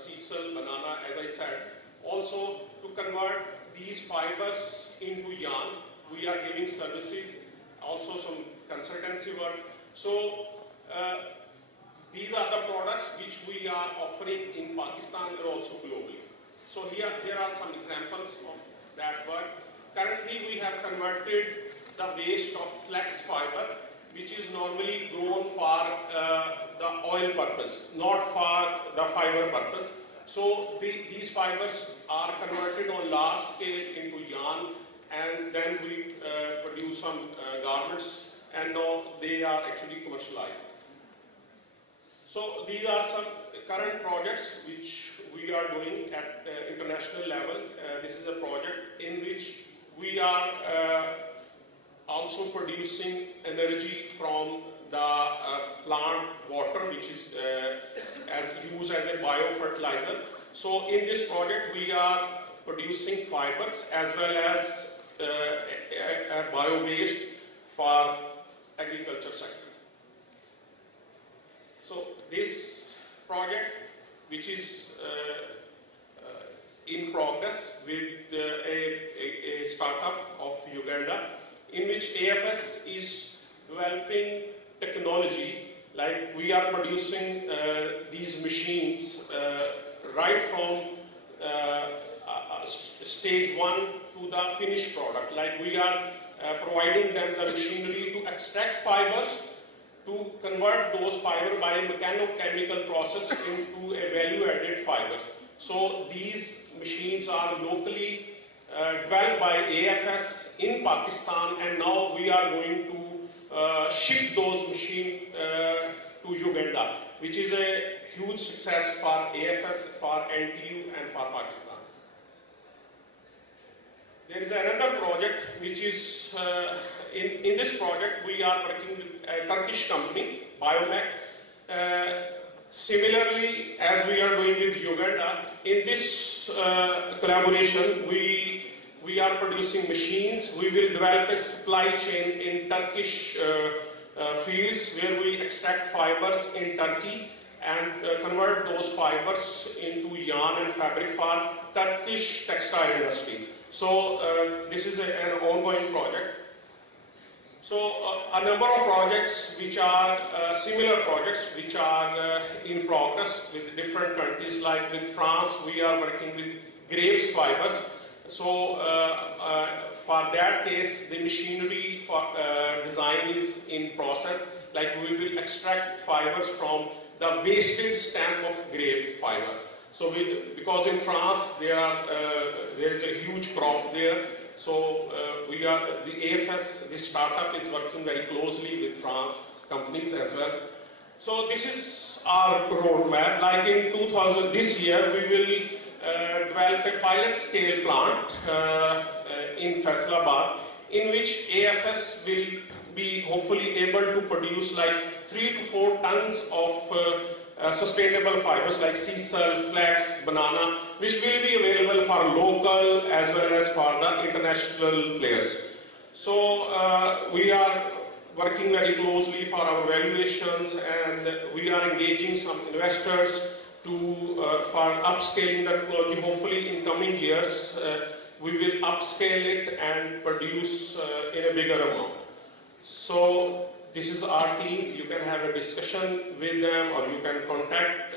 sisal, banana, as I said. Also, to convert these fibers into yarn, we are giving services, also some consultancy work. So, these are the products which we are offering in Pakistan and also globally. So here are some examples of that work. Currently we have converted the waste of flax fiber, which is normally grown for the oil purpose, not for the fiber purpose. So these fibers are converted on large scale into yarn, and then we produce some garments, and now they are actually commercialized. So these are some current projects which we are doing at international level. This is a project in which we are also producing energy from the plant water, which is used as a biofertilizer. So in this project we are producing fibers as well as bio-waste for agriculture sector. So this project, which is in progress with a startup of Uganda, in which AFS is developing technology, like we are producing these machines right from stage 1 to the finished product. Like we are providing them the machinery to extract fibers, to convert those fibers by a mechanochemical process into a value-added fiber. So these machines are locally developed by AFS in Pakistan, and now we are going to ship those machines to Uganda, which is a huge success for AFS, for NTU, and for Pakistan. There is another project which is, in this project we are working with a Turkish company, Biomech. Similarly, as we are doing with Uganda, in this collaboration we are producing machines. We will develop a supply chain in Turkish fields where we extract fibers in Turkey and convert those fibers into yarn and fabric for Turkish textile industry. So this is an ongoing project. So a number of projects which are similar projects which are in progress with different countries. Like with France, we are working with grapes fibers. So for that case, the machinery for design is in process. Like we will extract fibers from the wasted stem of grape fiber. So because in France there is a huge crop there, so the AFS, this startup, is working very closely with France companies as well. So this is our roadmap. Like in this year, we will develop a pilot scale plant in Faisalabad, in which AFS will be hopefully able to produce like 3 to 4 tons of sustainable fibers like sisal, flax, banana, which will be available for local as well as for the international players. So we are working very closely for our valuations, and we are engaging some investors for upscaling the technology. Hopefully in coming years we will upscale it and produce in a bigger amount. So this is our team. You can have a discussion with them, or you can contact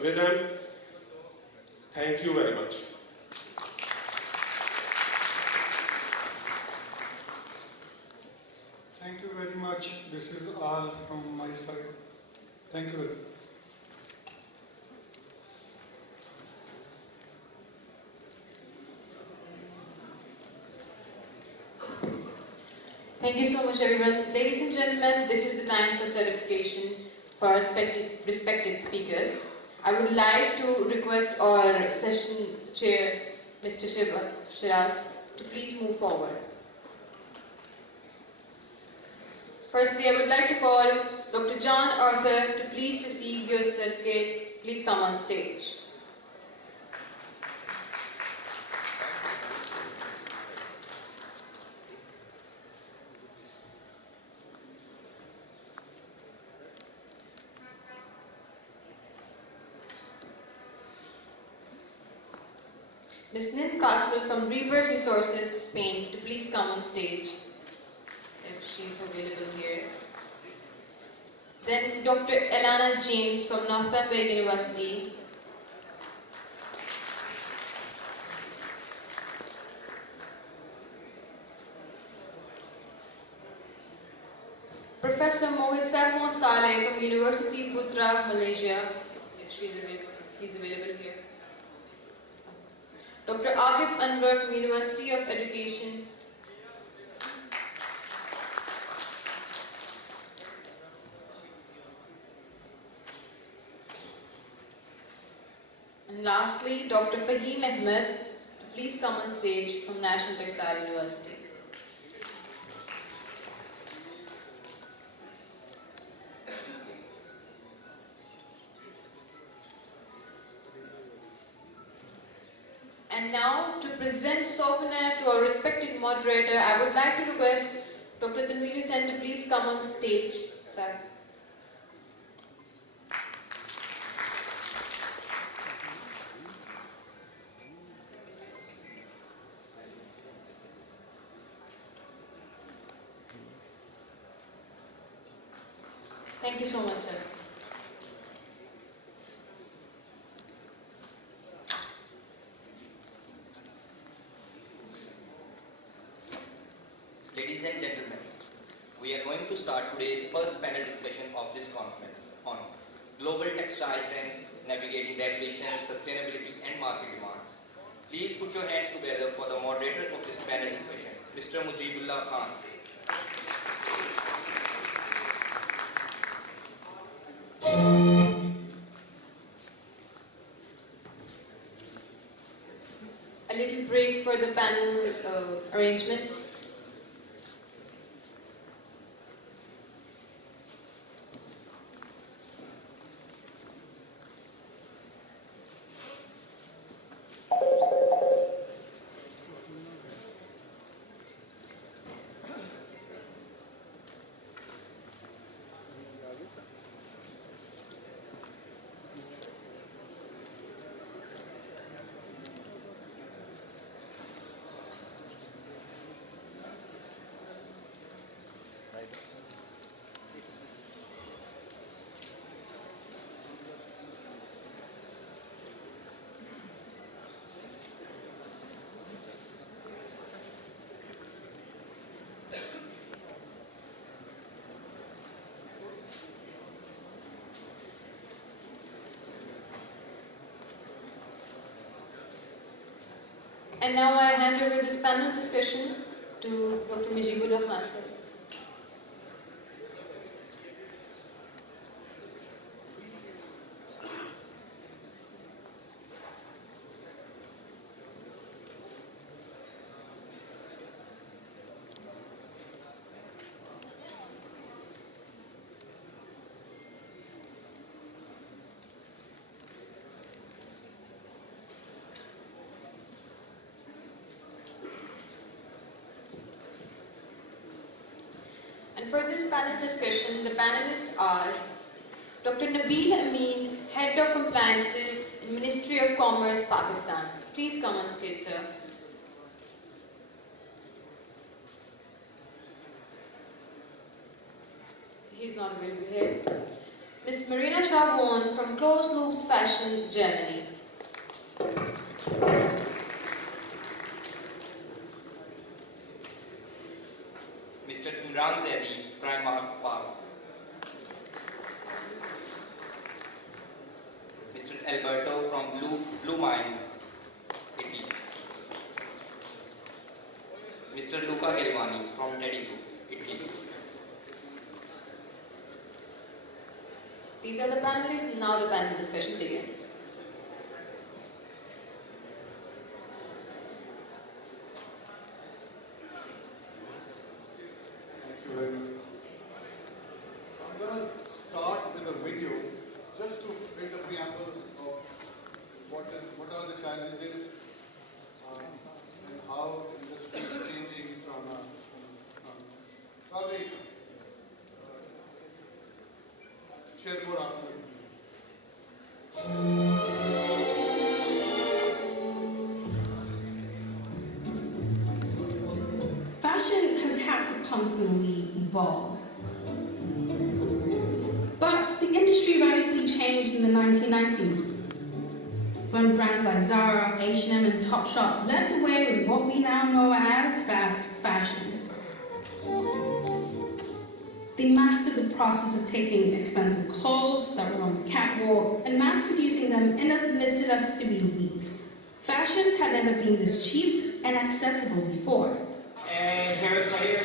with them. Thank you very much. Thank you very much. This is all from my side. Thank you very much. Thank you so much, everyone. Ladies and gentlemen, this is the time for certification for our respected speakers. I would like to request our session chair, Mr. Shiraz, to please move forward. Firstly, I would like to call Dr. John Arthur to please receive your certificate. Please come on stage. Ms. Nin Castle from Reverse Resources, Spain, to please come on stage, if she's available here. Then Dr. Elana James from Northumbria University. Professor Mohit Saifon Saleh from University Putra, Malaysia, if she's available he's available here. Dr. Agif Anwar from University of Education. And lastly, Dr. Fahim Ahmed, please come on stage from National Textile University. And now, to present souvenir to our respected moderator, I would like to request Dr. Tanveer Hussain to please come on stage. Sir. Thank you so much, sir. Ladies and gentlemen, we are going to start today's first panel discussion of this conference on global textile trends, navigating regulations, sustainability and market demands. Please put your hands together for the moderator of this panel discussion, Mr. Mujibullah Khan. A little break for the panel arrangements. And now I hand over this panel discussion to Dr. Mujibullah Khan. And for this panel discussion, the panelists are Dr. Nabil Amin, Head of Compliances in Ministry of Commerce, Pakistan. Please come on stage, sir. He's not available here. Ms. Marina Shabon from Close Loops Fashion, Germany. Mr. Imran Zaidi, Primark Park. Mr. Alberto from Blue Mine, Italy. Mr. Luca Gelmani from Teddy Blue, Italy. These are the panelists, and now the panel discussion begins. Thank you very much. So I'm going to start with a video just to make the preamble of what are the challenges and how industry is changing from probably share more after. Fashion has had to constantly evolve. But the industry radically changed in the 1990s when brands like Zara, H&M and Topshop led the way with what we now know as fast fashion. The They mastered the process of taking expensive clothes that were on the catwalk and mass producing them in as little as 3 weeks. Fashion had never been this cheap and accessible before. And here's my ear,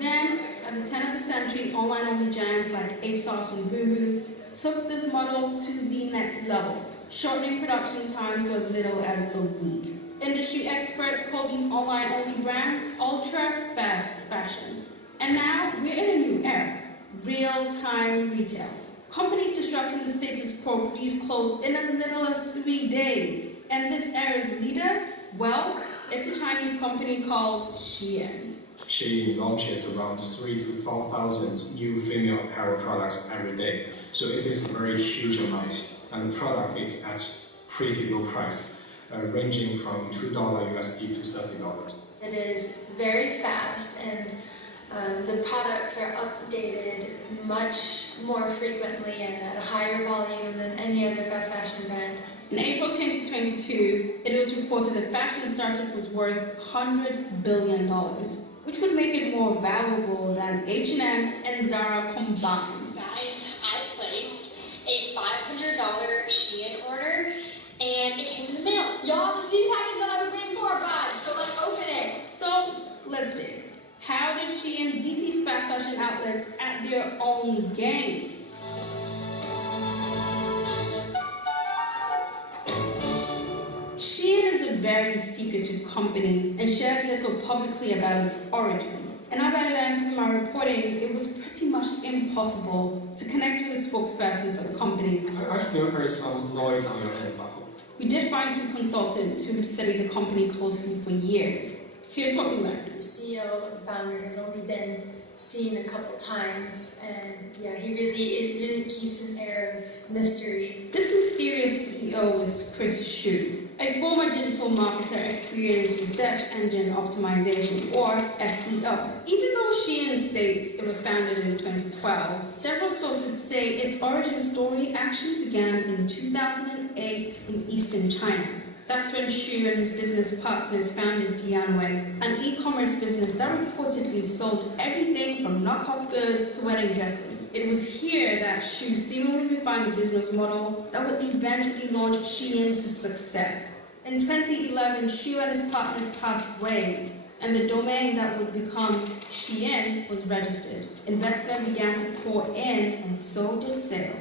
Then, at the turn of the century, online-only giants like ASOS and Boohoo took this model to the next level, shortening production times to as little as a week. Industry experts call these online-only brands ultra-fast fashion. And now, we're in a new era, real-time retail. Companies disrupting the status quo produce clothes in as little as 3 days. And this era's leader, well, it's a Chinese company called Shein. Shein launches around 3,000 to 4,000 new female apparel products every day. So it is a very huge amount, and the product is at pretty low price, ranging from $2 USD to $30. It is very fast, and the products are updated much more frequently and at a higher volume than any other fast fashion brand. In April 2022, it was reported that fashion startup was worth $100 billion, which would make it more valuable than H&M and Zara combined. Guys, I placed a $500 Shein order, and it came in the mail. Y'all, the seed package that I was waiting for, guys, so let's open it. So, let's dig. How did Shein beat these fast fashion outlets at their own game? Shein is a very secretive company and shares little publicly about its origins. And as I learned from my reporting, it was pretty much impossible to connect with a spokesperson for the company. I still heard some noise on your end, Maho. We did find two consultants who had studied the company closely for years. Here's what we learned. The CEO and founder has only been seen a couple times, and yeah, it really keeps an air of mystery. This mysterious CEO was Chris Xu, a former digital marketer experienced in search engine optimization, or SEO. Even though Shein states it was founded in 2012, several sources say its origin story actually began in 2008 in eastern China. That's when Xu and his business partners founded Dianwei, an e-commerce business that reportedly sold everything from knockoff goods to wedding dresses. It was here that Xu seemingly refined the business model that would eventually launch Shein to success. In 2011, Xu and his partners parted ways, and the domain that would become Shein was registered. Investment began to pour in, and so did sales.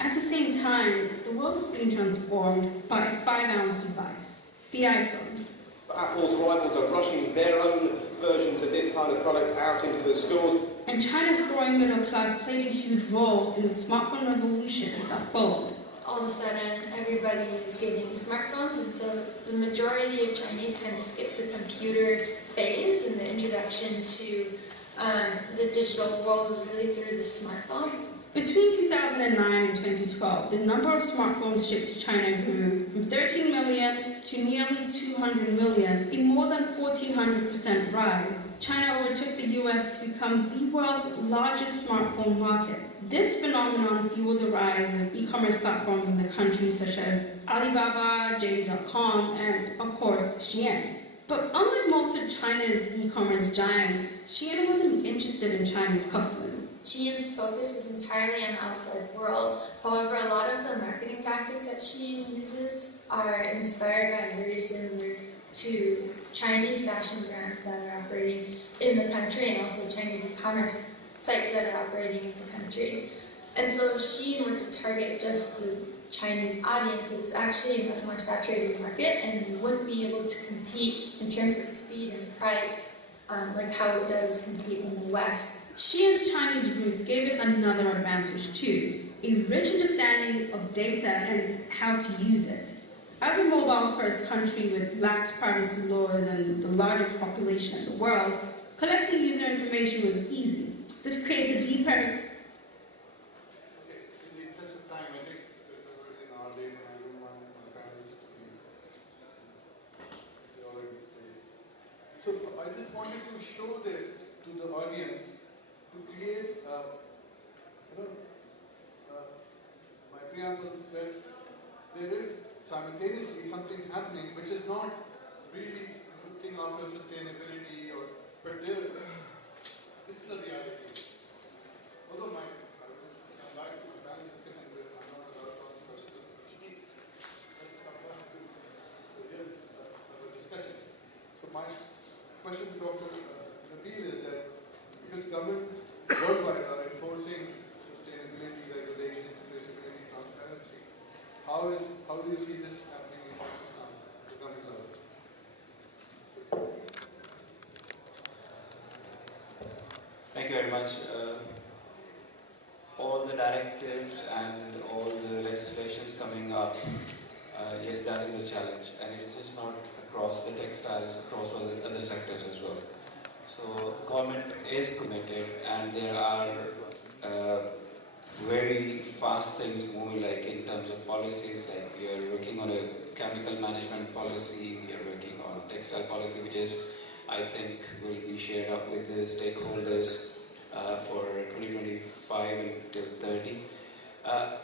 At the same time, the world was being transformed by a 5-ounce device, the iPhone. Apple's rivals are rushing their own versions of this kind of product out into the stores. And China's growing middle class played a huge role in the smartphone revolution that followed. All of a sudden, everybody is getting smartphones, and so the majority of Chinese kind of skipped the computer phase, and the introduction to the digital world was really through the smartphone. Between 2009 and 2012, the number of smartphones shipped to China grew from 13 million to nearly 200 million, a more than 1,400% rise. China overtook the US to become the world's largest smartphone market. This phenomenon fueled the rise of e-commerce platforms in the country such as Alibaba, JD.com, and of course, Shein. But unlike most of China's e-commerce giants, Shein wasn't interested in Chinese customers. Shein's focus is entirely on the outside world. However, a lot of the marketing tactics that Shein uses are inspired by and very similar to Chinese fashion brands that are operating in the country, and also Chinese e-commerce sites that are operating in the country. And so if Shein were to target just the Chinese audience, it's actually a much more saturated market, and you wouldn't be able to compete in terms of speed and price like how it does compete in the West. Shein's Chinese roots gave it another advantage too, a rich understanding of data and how to use it. As a mobile-first country with lax privacy laws and the largest population in the world, collecting user information was easy. This creates a deeper... Okay, in the interest of time, I think we're in our day, and I don't want my panelists to be already late. So I just wanted to show this to the audience to create, my preamble, that there is simultaneously something happening which is not really looking after sustainability, but this is a reality. Although I would like to balance discussion with, I'm not allowed to answer questions, let's come back to the real discussion. So my question to Dr. Nabil is that because governments worldwide are enforcing sustainability regulations, traceability, transparency, how do you see this happening in Pakistan at the government level? Thank you very much. All the directives and all the legislations coming up, yes, that is a challenge, and it's just not across the textiles, across all the other sectors as well. So government is committed, and there are very fast things moving, like in terms of policies, like we are working on a chemical management policy, we are working on textile policy, which is, I think, will be shared up with the stakeholders for 2025 until 30.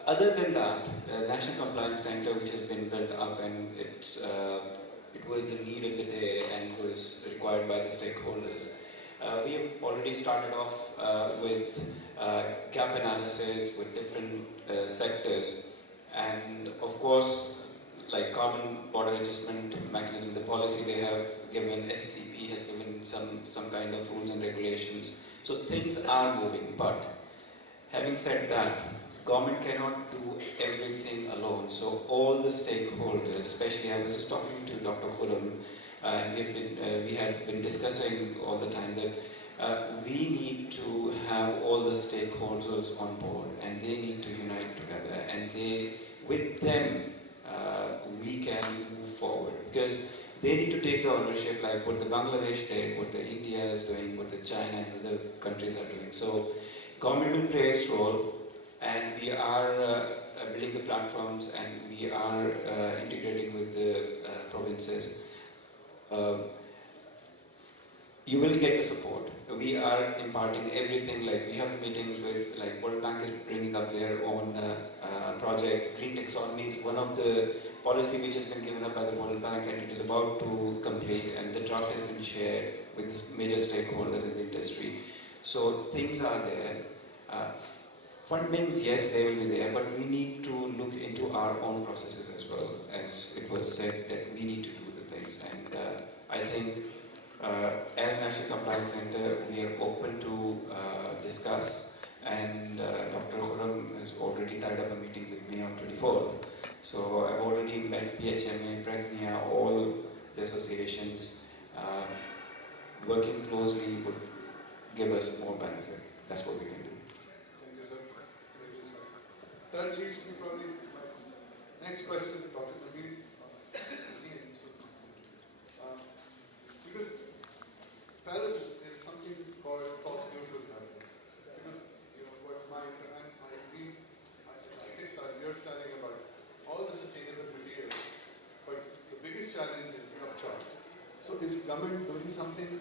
Other than that, the National Compliance Center, which has been built up, and it was the need of the day and was required by the stakeholders. We have already started off with gap analysis with different sectors, and of course, like carbon border adjustment mechanism, the policy they have given, SECP has given some kind of rules and regulations. So things are moving, but having said that, government cannot do everything alone. So all the stakeholders, especially I was just talking to Dr. Khurram, and we had been discussing all the time that we need to have all the stakeholders on board, and they need to unite together, and with them we can move forward, because they need to take the ownership, like what the Bangladesh did, what the India is doing, what the China and other countries are doing. So government will play its role, and we are building the platforms, and we are integrating with the provinces. You will get the support. We are imparting everything, like we have meetings with, like World Bank is bringing up their own project. Green taxonomy is one of the policy which has been given up by the World Bank, and it is about to complete, and the draft has been shared with the major stakeholders in the industry. So things are there. Fundings, yes, they will be there, but we need to look into our own processes as well. As it was said, that we need to do the things, and I think as National Compliance Center, we are open to discuss, and Dr. Khurram has already tied up a meeting with me on 24th. So I've already met PHMA, Pragnia, all the associations. Working closely would give us more benefit. That's what we can do. Thank you, sir. That leads to probably my next question, Dr. Nabil. Because parallel there is something called cost neutral happening. Because what I read, you're selling about all the sustainable materials, but the biggest challenge is the upcharge. So is government doing something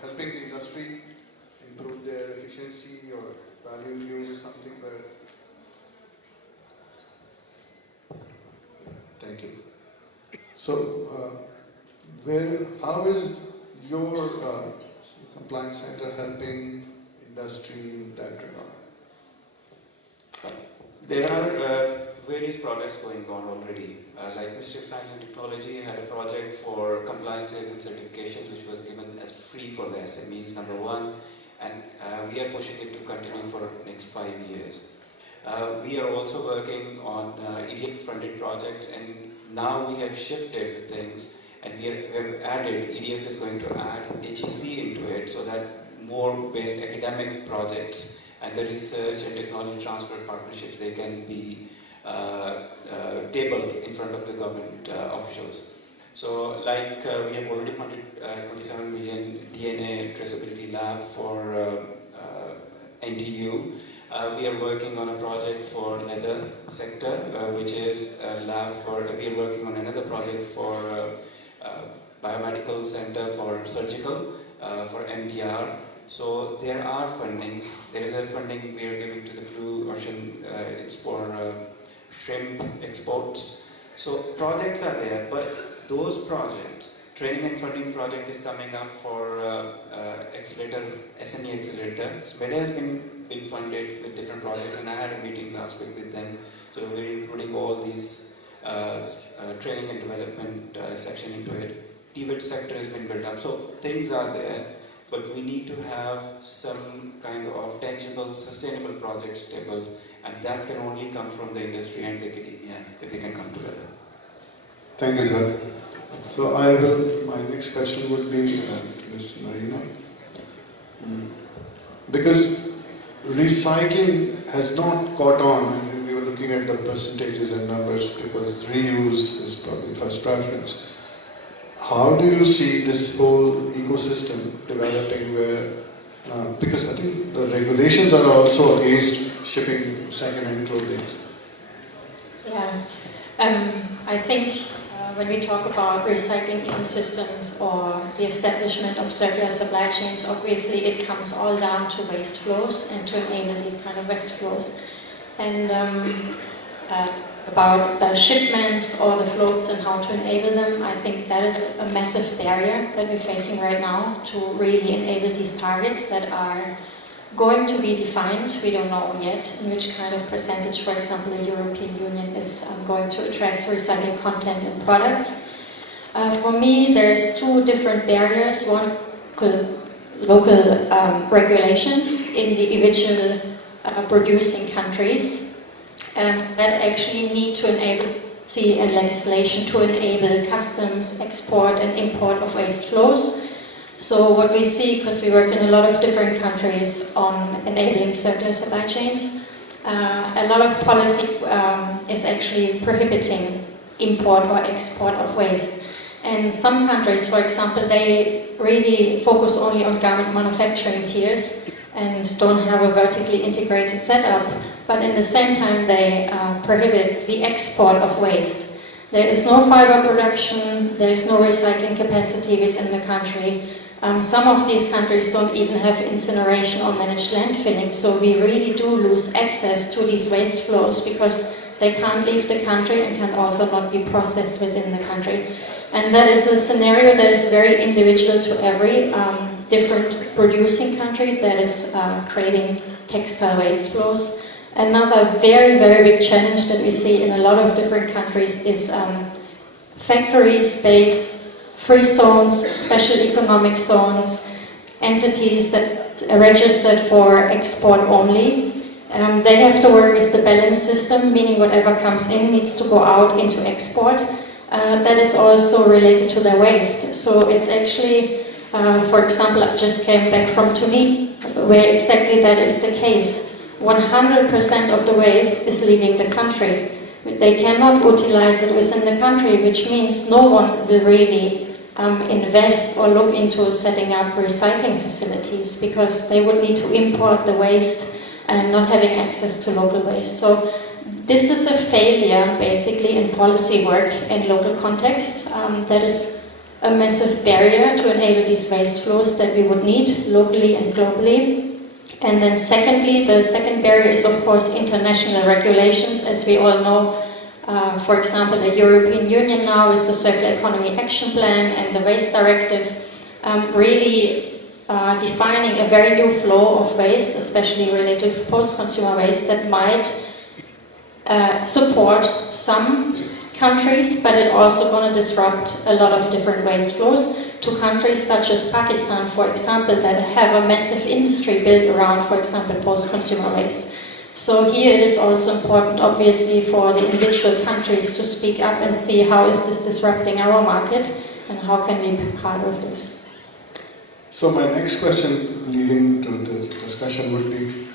helping the industry improve their efficiency or value use, something where? Thank you. So, how is your compliance center helping industry in that regard? There are various projects going on already. Like Ministry of Science and Technology had a project for compliances and certifications, which was given as free for the SMEs, number one, and we are pushing it to continue for next 5 years. We are also working on EDF-funded projects, and now we have shifted the things, and we have added, EDF is going to add HEC into it, so that more based academic projects and the research and technology transfer partnerships, they can be tabled in front of the government officials. So like we have already funded 27 million DNA traceability lab for NTU. We are working on a project for leather sector, which is a lab for, we are working on another project for biomedical center for surgical, for MDR. So there are fundings. There is a funding we are giving to the Blue Ocean, it's for shrimp exports. So projects are there, but those projects training and funding project is coming up for accelerator, SME accelerator. SMEDA has been funded with different projects, and I had a meeting last week with them. So we're including all these training and development section into it. TVET sector has been built up. So things are there, but we need to have some kind of tangible, sustainable projects stable, and that can only come from the industry and the academia if they can come together. Thank you, sir. So my next question would be to Ms. Marina. Because recycling has not caught on, and we were looking at the percentages and numbers because reuse is probably first preference. How do you see this whole ecosystem developing where, because I think the regulations are also against shipping second-hand clothing. Yeah, I think when we talk about recycling ecosystems or the establishment of circular supply chains, obviously it comes all down to waste flows and to enable these kind of waste flows. And about shipments or the flows and how to enable them, I think that is a massive barrier that we're facing right now to really enable these targets that are going to be defined. We don't know yet in which kind of percentage, for example, the European Union is going to address recycled content in products. For me, there's two different barriers. One, local regulations in the individual producing countries that actually need to enable and legislation to enable customs, export and import of waste flows. So what we see, because we work in a lot of different countries on enabling circular supply chains, a lot of policy is actually prohibiting import or export of waste. And some countries, for example, they really focus only on garment manufacturing tiers and don't have a vertically integrated setup, but in the same time they prohibit the export of waste. There is no fiber production, there is no recycling capacity within the country. Some of these countries don't even have incineration or managed landfilling, so we really do lose access to these waste flows because they can't leave the country and can also not be processed within the country. And that is a scenario that is very individual to every different producing country that is creating textile waste flows. Another very, very big challenge that we see in a lot of different countries is factories-based free zones, special economic zones, entities that are registered for export only. They have to work with the balance system, meaning whatever comes in needs to go out into export. That is also related to their waste. So it's actually, for example, I just came back from Tunisia, where exactly that is the case. 100% of the waste is leaving the country. They cannot utilize it within the country, which means no one will really invest or look into setting up recycling facilities because they would need to import the waste and not having access to local waste. So this is a failure basically in policy work in local context. That is a massive barrier to enable these waste flows that we would need locally and globally. And then secondly, the second barrier is of course international regulations. As we all know, for example, the European Union now with the Circular Economy Action Plan and the Waste Directive really defining a very new flow of waste, especially related to post-consumer waste, that might support some countries, but it also going to disrupt a lot of different waste flows to countries such as Pakistan, for example, that have a massive industry built around, for example, post-consumer waste. So here it is also important, obviously, for the individual countries to speak up and see how is this disrupting our market and how can we be part of this. So my next question leading to the discussion would be,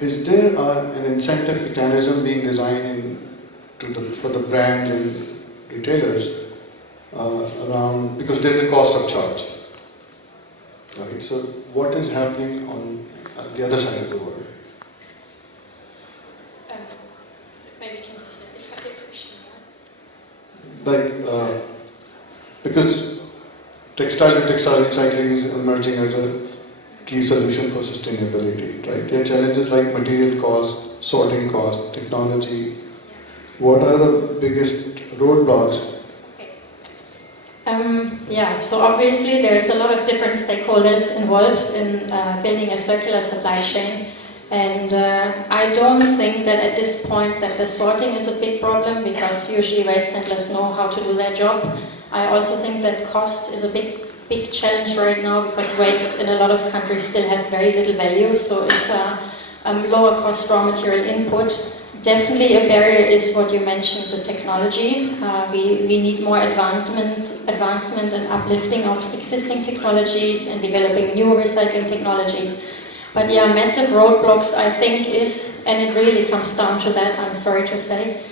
is there an incentive mechanism being designed for the brands and retailers around, because there's a cost of charge, right? So what is happening on the other side of the world? Maybe can you specify the question? Like, because textile to textile recycling is emerging as a key solution for sustainability, right? There are challenges like material cost, sorting cost, technology. What are the biggest roadblocks? Yeah, so obviously there's a lot of different stakeholders involved in building a circular supply chain. And I don't think that at this point that the sorting is a big problem, because usually waste handlers know how to do their job. I also think that cost is a big challenge right now, because waste in a lot of countries still has very little value, so it's a lower cost raw material input. Definitely a barrier is what you mentioned, the technology. We need more advancement and uplifting of existing technologies and developing new recycling technologies. But yeah, massive roadblocks, I think, is, and it really comes down to that, I'm sorry to say,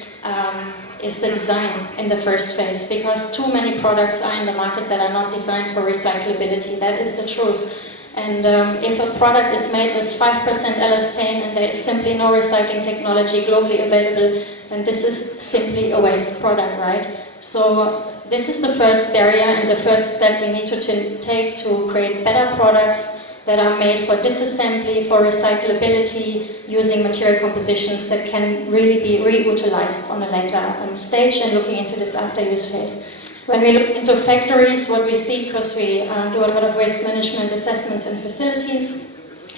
is the design in the first phase, because too many products are in the market that are not designed for recyclability. That is the truth. And if a product is made with 5% elastane and there is simply no recycling technology globally available, then this is simply a waste product, right? So this is the first barrier and the first step we need to take to create better products that are made for disassembly, for recyclability, using material compositions that can really be reutilized on a later stage, and looking into this after-use phase. When we look into factories, what we see, because we do a lot of waste management assessments in facilities,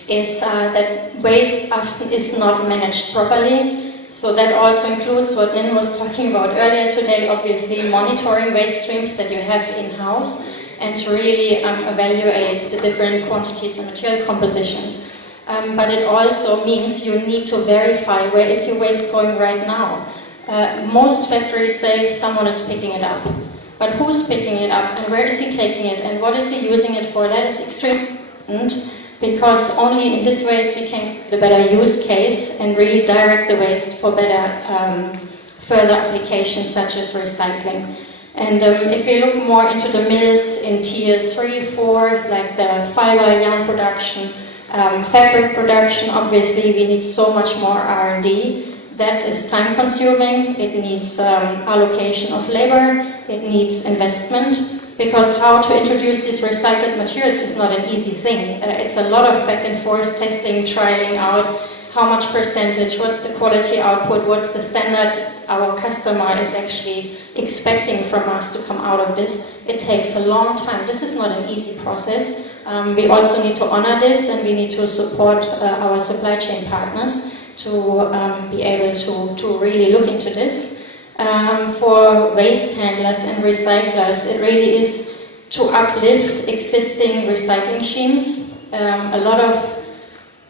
is that waste often is not managed properly. So that also includes what Lynn was talking about earlier today, obviously monitoring waste streams that you have in-house, and to really evaluate the different quantities and material compositions. But it also means you need to verify where is your waste going right now. Most factories say someone is picking it up. But who's picking it up, and where is he taking it, and what is he using it for? That is extremely important, because only in this way we can get a better use case and really direct the waste for better further applications such as recycling. And if we look more into the mills in tiers 3, 4, like the fiber, yarn production, fabric production, obviously we need so much more R&D. That is time consuming, it needs allocation of labor, it needs investment, because how to introduce these recycled materials is not an easy thing. It's a lot of back and forth testing, trialing out how much percentage, what's the quality output, what's the standard our customer is actually expecting from us to come out of this. It takes a long time. This is not an easy process. We also need to honor this, and we need to support our supply chain partners to be able to really look into this. For waste handlers and recyclers, it really is to uplift existing recycling schemes. A lot of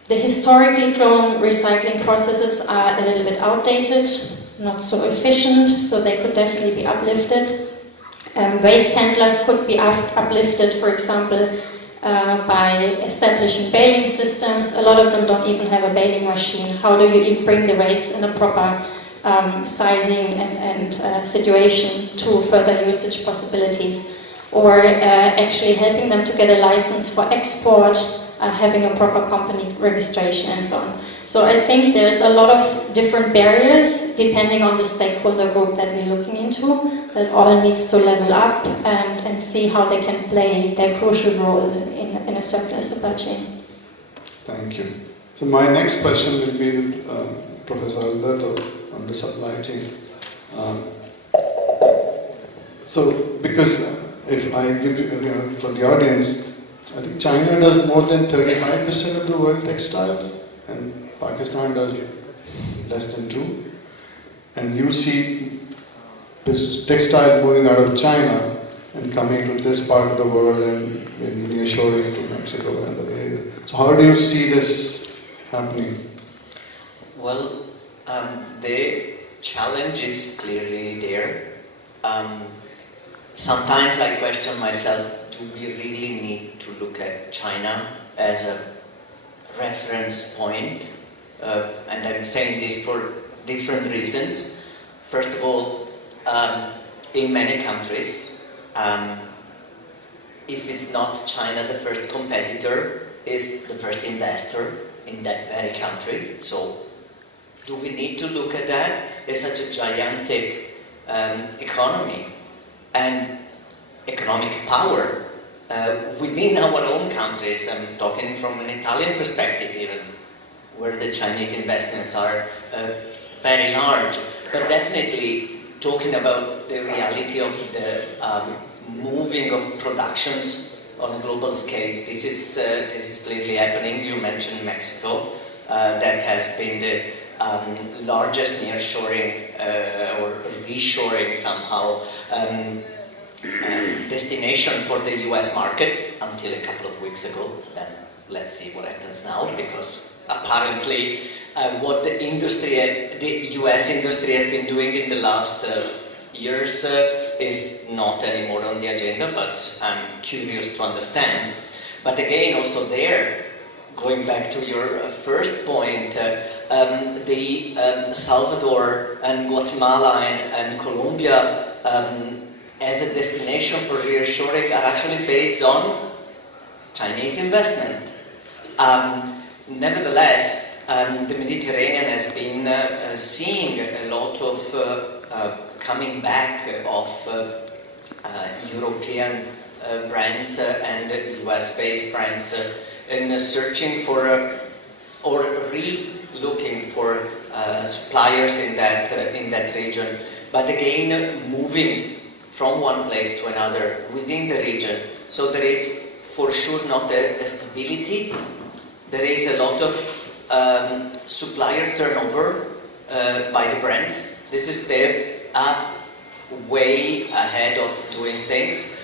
the historically grown recycling processes are a little bit outdated, not so efficient, so they could definitely be uplifted. Waste handlers could be uplifted, for example, by establishing baling systems. A lot of them don't even have a baling machine. How do you even bring the waste in a proper sizing and situation to further usage possibilities? Or actually helping them to get a license for export, having a proper company registration and so on. So I think there's a lot of different barriers depending on the stakeholder group that we're looking into, that all needs to level up and see how they can play their crucial role in a circular supply chain. Thank you. So my next question will be with Professor Alberto on the supply chain. So because if I give you, for the audience, I think China does more than 35% of the world textiles, and Pakistan does less than 2%. And you see this textile moving out of China and coming to this part of the world and maybe nearshoring to Mexico and other areas. So how do you see this happening? Well, the challenge is clearly there. Sometimes I question myself, do we really need to look at China as a reference point? And I'm saying this for different reasons. First of all, in many countries, if it's not China, the first competitor is the first investor in that very country. So do we need to look at that as such a gigantic economy and economic power within our own countries? I'm talking from an Italian perspective even, where the Chinese investments are very large. But definitely talking about the reality of the moving of productions on a global scale. This is clearly happening. You mentioned Mexico, that has been the largest nearshoring or reshoring somehow destination for the US market until a couple of weeks ago. Then let's see what happens now, because apparently what the US industry has been doing in the last years is not anymore on the agenda, but I'm curious to understand. But again, also there, going back to your first point, the Salvador and Guatemala and Colombia as a destination for reshoring are actually based on Chinese investment. Nevertheless, the Mediterranean has been seeing a lot of coming back of European brands and US-based brands in searching for or re-looking for suppliers in that region. But again, moving from one place to another within the region. So there is for sure not a stability. There is a lot of supplier turnover by the brands. This is the way ahead of doing things.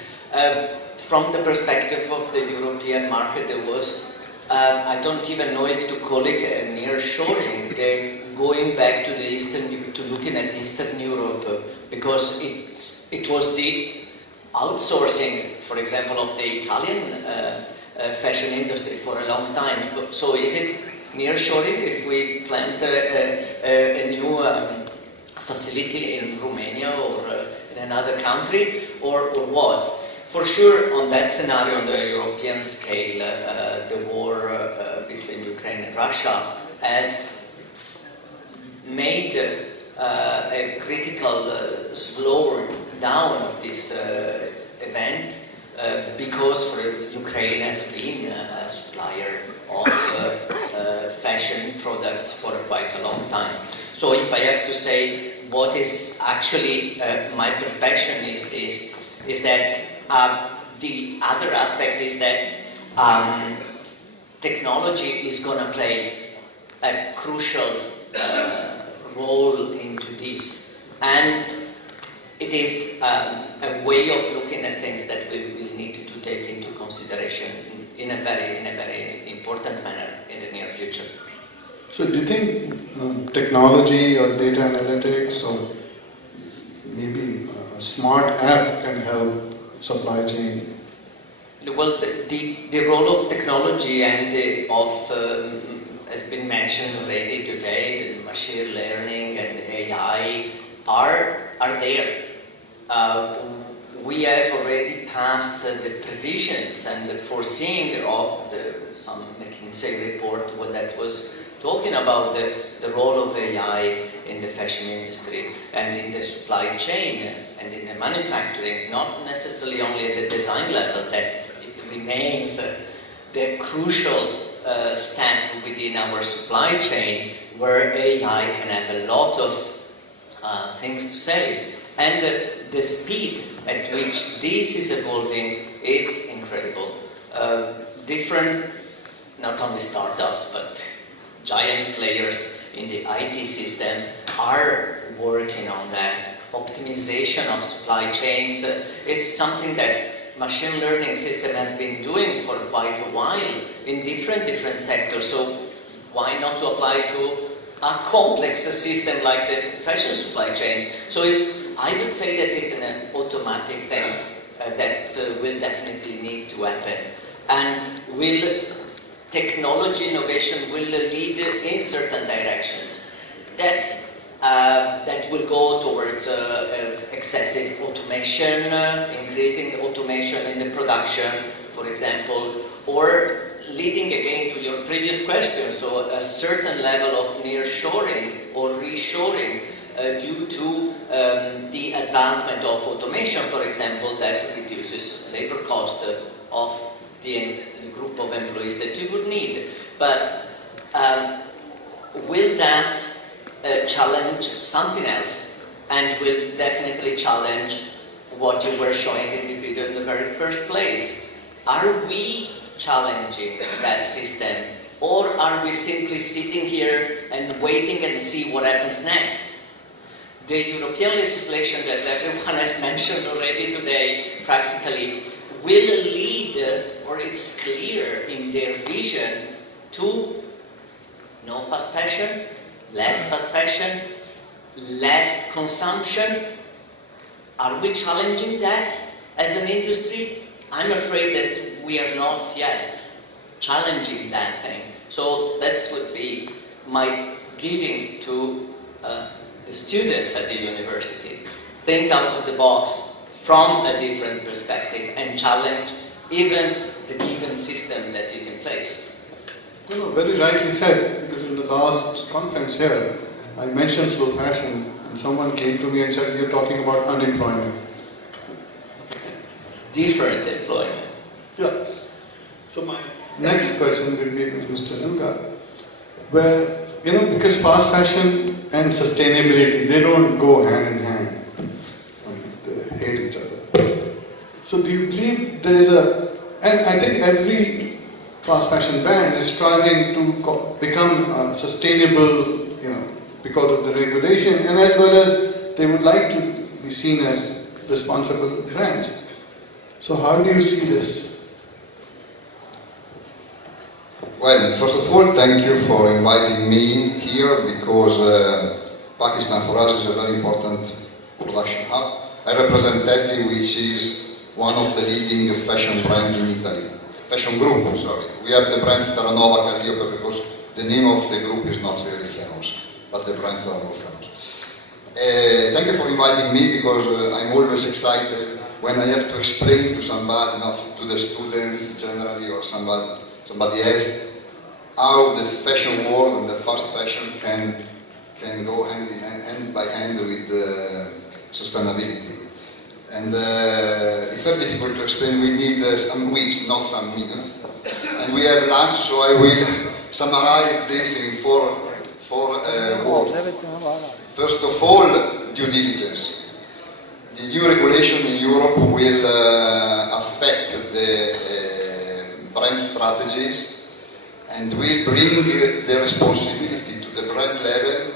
From the perspective of the European market, there was, I don't even know if to call it a nearshoring. They're going back to looking at Eastern Europe, because it was the outsourcing, for example, of the Italian fashion industry for a long time. So is it nearshoring if we plant a new facility in Romania or in another country, or what? For sure, on that scenario, on the European scale, the war between Ukraine and Russia has made a critical slower down of this event, because for Ukraine has been a supplier of fashion products for quite a long time. So if I have to say what is actually my perception is that the other aspect is that technology is going to play a crucial role into this, and it is a way of looking at things that we will need to take into consideration in a very important manner in the near future. So do you think technology or data analytics or maybe a smart app can help supply chain? Well, the role of technology and has been mentioned already today, the machine learning and AI are there. We have already passed the provisions and the foreseeing of some McKinsey report that was talking about the role of AI in the fashion industry and in the supply chain and in the manufacturing, not necessarily only at the design level, that it remains the crucial step within our supply chain where AI can have a lot of things to say. And the speed at which this is evolving, it's incredible. Different, not only startups, but giant players in the IT system are working on that. Optimization of supply chains is something that machine learning systems have been doing for quite a while in different sectors. So why not to apply to a complex system like the fashion supply chain? So I would say that it's an automatic things that will definitely need to happen, and technology innovation will lead in certain directions that will go towards excessive automation, increasing automation in the production, for example, or leading again to your previous question, so a certain level of nearshoring or reshoring due to the advancement of automation, for example, that reduces labor cost of the group of employees that you would need. But will that challenge something else, and will definitely challenge what you were showing in the video in the very first place. Are we challenging that system, or are we simply sitting here and waiting and see what happens next? The European legislation that everyone has mentioned already today practically will lead, or it's clear in their vision, to no fast fashion, less fast fashion, less consumption. Are we challenging that as an industry? I'm afraid that we are not yet challenging that thing. So that would be my giving to the students at the university. Think out of the box from a different perspective and challenge even the given system that is in place. No, very rightly said, because in the last conference here, I mentioned slow fashion, and someone came to me and said, you're talking about unemployment. Different employment. Yes. So my next question will be to Mr. Nunga, where, because fast fashion and sustainability, they don't go hand in hand. They hate each other. So do you believe there is and I think every fast fashion brand is striving to become sustainable, because of the regulation, and as well as they would like to be seen as responsible brands. So how do you see this? Well, first of all, thank you for inviting me here, because Pakistan for us is a very important production hub. I represent Teddy, which is one of the leading fashion brands in Italy. Fashion group, sorry. We have the brands Terranova, Calliope, because the name of the group is not really famous, but the brands are more famous. Thank you for inviting me, because I'm always excited when I have to explain to somebody, to the students generally, or somebody else, how the fashion world and the fast fashion can go hand by hand with sustainability. And it's very difficult to explain. We need some weeks, not some minutes. And we have lunch, so I will summarize this in four words. First of all, due diligence. The new regulation in Europe will affect the brand strategies and will bring the responsibility to the brand level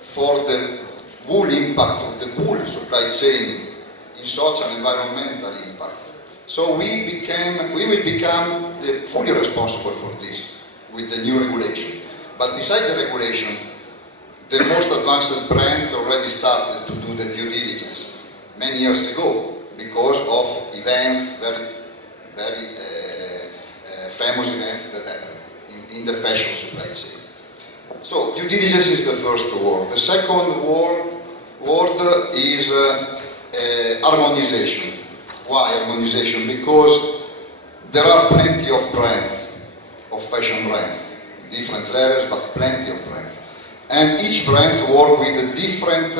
for the whole impact of the whole supply chain in social and environmental impacts. So we will become fully responsible for this with the new regulation. But besides the regulation, the most advanced brands already started to do the due diligence many years ago because of events, very famous events that happened in the fashion supply chain. So due diligence is the first word. The second word is harmonization. Why harmonization? Because there are plenty of brands, of fashion brands, different levels, but plenty of brands. And each brand works with a different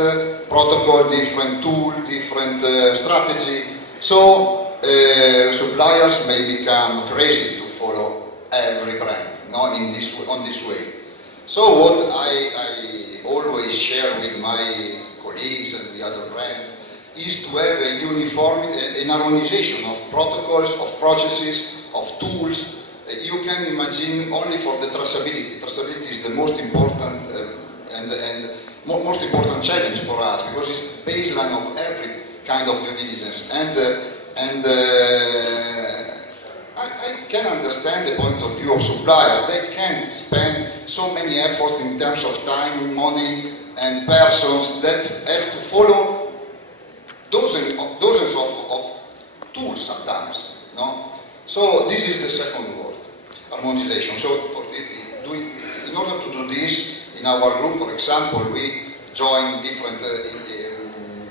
protocol, different tool, different strategy. So suppliers may become crazy to follow every brand, on this way. So what I always share with my colleagues and the other brands is to have a uniformity, an harmonization of protocols, of processes, of tools. You can imagine only for the traceability. Traceability is the most important most important challenge for us because it's the baseline of every kind of due diligence. I can understand the point of view of suppliers. They can't spend so many efforts in terms of time, money, and persons that have to follow dozens of tools sometimes. No? So this is the second word, harmonization. So in order to do this, in our group, for example, we join different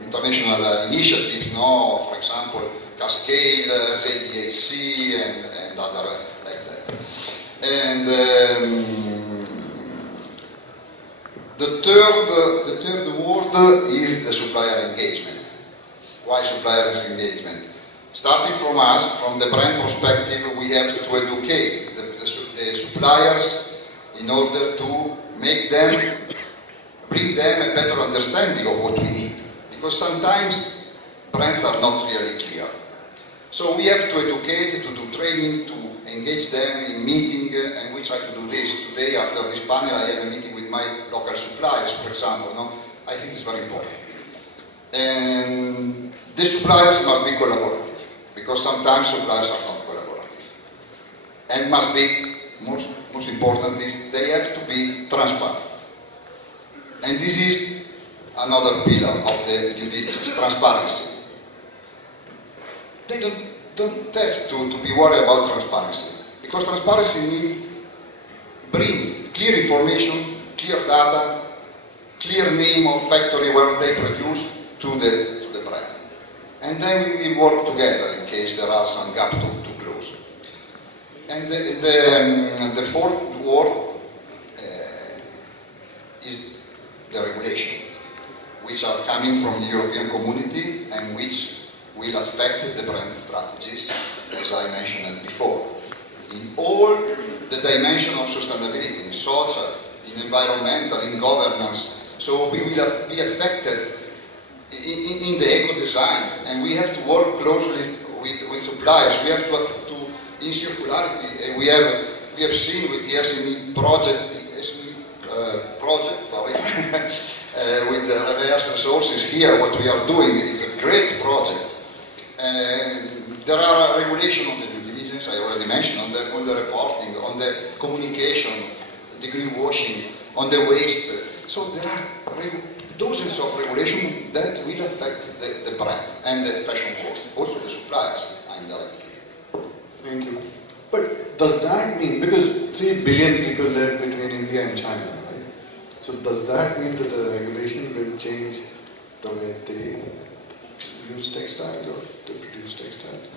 international initiatives. No? For example, Cascade, ZDHC, and other like that. And the third word is the supplier engagement. Why suppliers engagement? Starting from us, from the brand perspective, we have to educate the suppliers in order to bring them a better understanding of what we need. Because sometimes brands are not really clear. So we have to educate, to do training, to engage them in meeting, and we try to do this. Today, after this panel, I have a meeting with my local suppliers, for example. No? I think it's very important. And the suppliers must be collaborative, because sometimes suppliers are not collaborative. And must be, most important is, they have to be transparent. And this is another pillar of the due diligence, transparency. They don't have to be worried about transparency, because transparency needs bring clear information, clear data, clear name of factory where they produce to the brand. And then we will work together in case there are some gaps to close. And the fourth word is the regulation, which are coming from the European community and which will affect the brand strategies, as I mentioned before, in all the dimensions of sustainability, in social, in environmental, in governance. So we will be affected in the eco-design, and we have to work closely with suppliers. We have to in circularity. We have seen with the SME project, with the reverse resources here. What we are doing is a great project. There are regulations on the due diligence, I already mentioned, on the reporting, on the communication, the greenwashing, on the waste. So there are dozens of regulations that will affect the brands and the fashion world, also the suppliers indirectly. Thank you. But does that mean, because 3 billion people live between India and China, right? So does that mean that the regulation will change the way they use textiles or they produce textiles?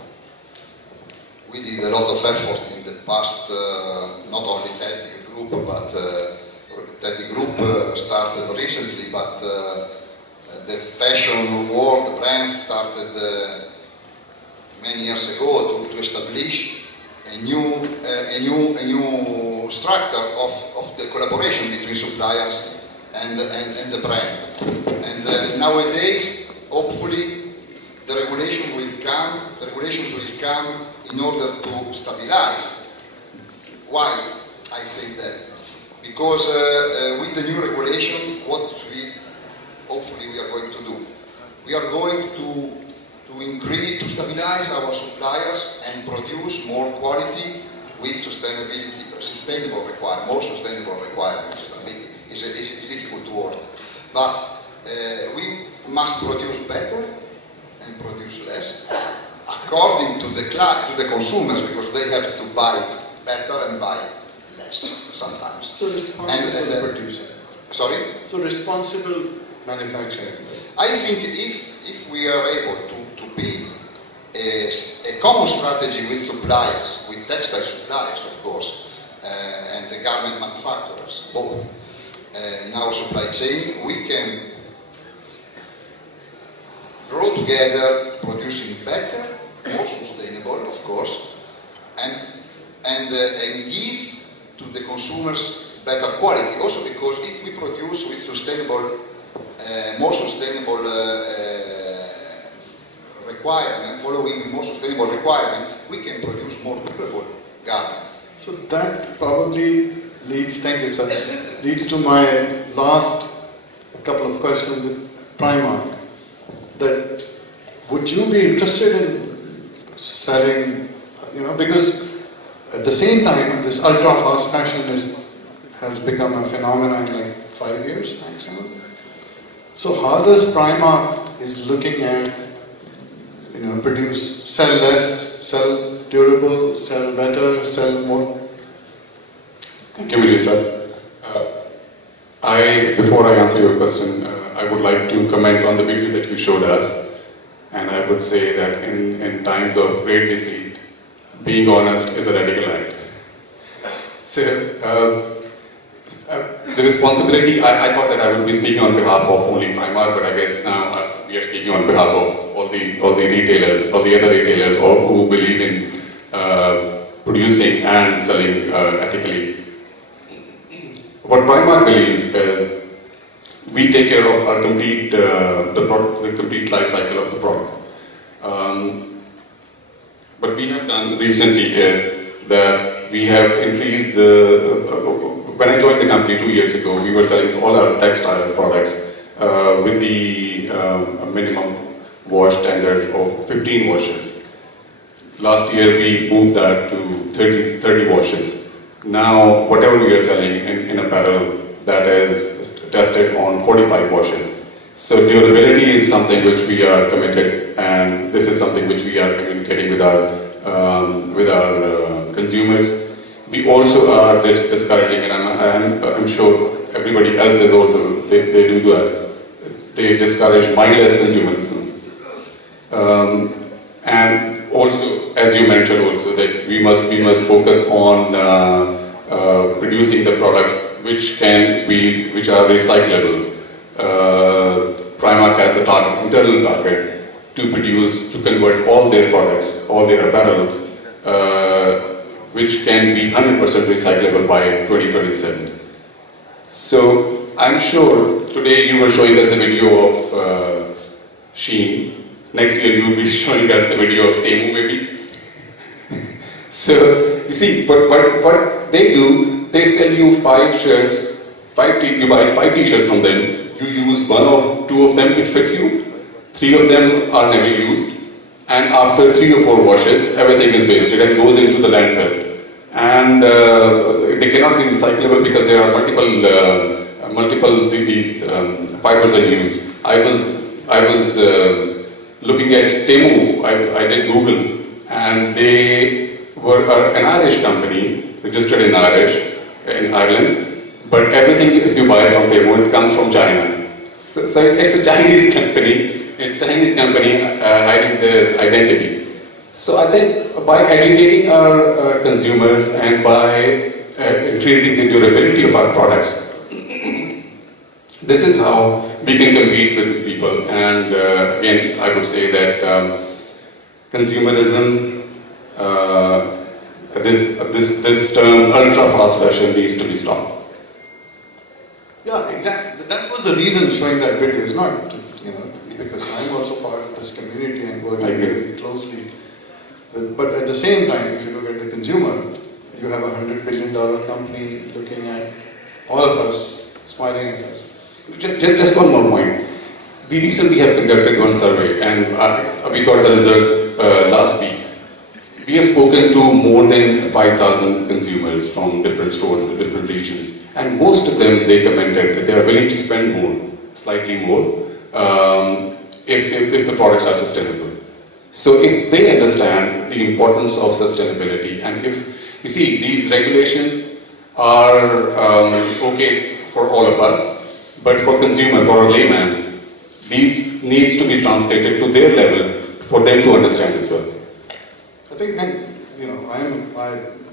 We did a lot of efforts in the past, not only Teddy Group, but Teddy Group started recently, but the fashion world, the brands started many years ago to establish a new structure of the collaboration between suppliers and the brand. And nowadays, hopefully, the regulations will come in order to stabilize. Why I say that? Because with the new regulation, what hopefully we are going to do, we are going to increase, to stabilize our suppliers and produce more quality with sustainable requirements, more sustainable requirements. Sustainability is a difficult word, but we must produce better and produce less according to the consumers, because they have to buy better and buy less sometimes. So responsible producing. Sorry? So responsible manufacturing. I think if we are able to build a common strategy with suppliers, with textile suppliers of course, and the garment manufacturers, both, in our supply chain, we can grow together, producing better, more sustainable, of course, and give to the consumers better quality. Also because if we produce with sustainable, more sustainable requirement, following more sustainable requirement, we can produce more durable garments. So that probably leads, thank you sir, leads to my last couple of questions with Primark. That would you be interested in selling, because at the same time this ultra fast fashion has become a phenomenon in like 5 years maximum. So how does Primark is looking at, produce, sell less, sell durable, sell better, sell more? Thank you, Vijay sir. Before I answer your question, I would like to comment on the video that you showed us, and I would say that in times of great deceit, being honest is a radical act. So, the responsibility, I thought that I would be speaking on behalf of only Primark, but I guess now we are speaking on behalf of all the retailers, all the other retailers, all who believe in producing and selling ethically. What Primark believes is we take care of our complete the complete life cycle of the product. What we have done recently is that we have increased the, when I joined the company 2 years ago, we were selling all our textile products with the minimum wash standards of 15 washes. Last year we moved that to 30 washes. Now whatever we are selling in apparel, that is tested on 45 washes. So durability is something which we are committed, and this is something which we are communicating with our consumers. We also are discouraging, and I'm sure everybody else is also, they do that. They discourage mindless consumerism. And also, as you mentioned also, that we must focus on producing the products which are recyclable. Primark has the internal target to convert all their products, all their apparels, which can be 100% recyclable by 2027. So I'm sure today you were showing us the video of Shein. Next year you will be showing us the video of Temu maybe. So you see, what they do, they sell you 5 shirts, you buy 5 t-shirts from them. You use 1 or 2 of them which fit you, 3 of them are never used, and after 3 or 4 washes, everything is wasted and goes into the landfill. And they cannot be recyclable because there are multiple these fibers are used. I was looking at Temu. I did Google, and they were an Irish company registered in Ireland. But everything, if you buy from Temu, it comes from China. So it's a Chinese company. It's a Chinese company hiding their identity. So I think by educating our consumers and by increasing the durability of our products, this is how we can compete with these people. And again, I would say that consumerism, this term ultra-fast fashion needs to be stopped. Yeah, exactly. That was the reason showing that video. It's not, because I'm also part of this community and working very closely. But at the same time, if you look at the consumer, you have a $100 billion company looking at all of us, smiling at us. Just one more point. We recently have conducted one survey, and we got the result last week. We have spoken to more than 5,000 consumers from different stores in different regions, and most of them, they commented that they are willing to spend more, slightly more, if the products are sustainable. So if they understand the importance of sustainability, and if, you see, these regulations are okay for all of us, but for consumer, for a layman, these needs to be translated to their level for them to understand as well. I think,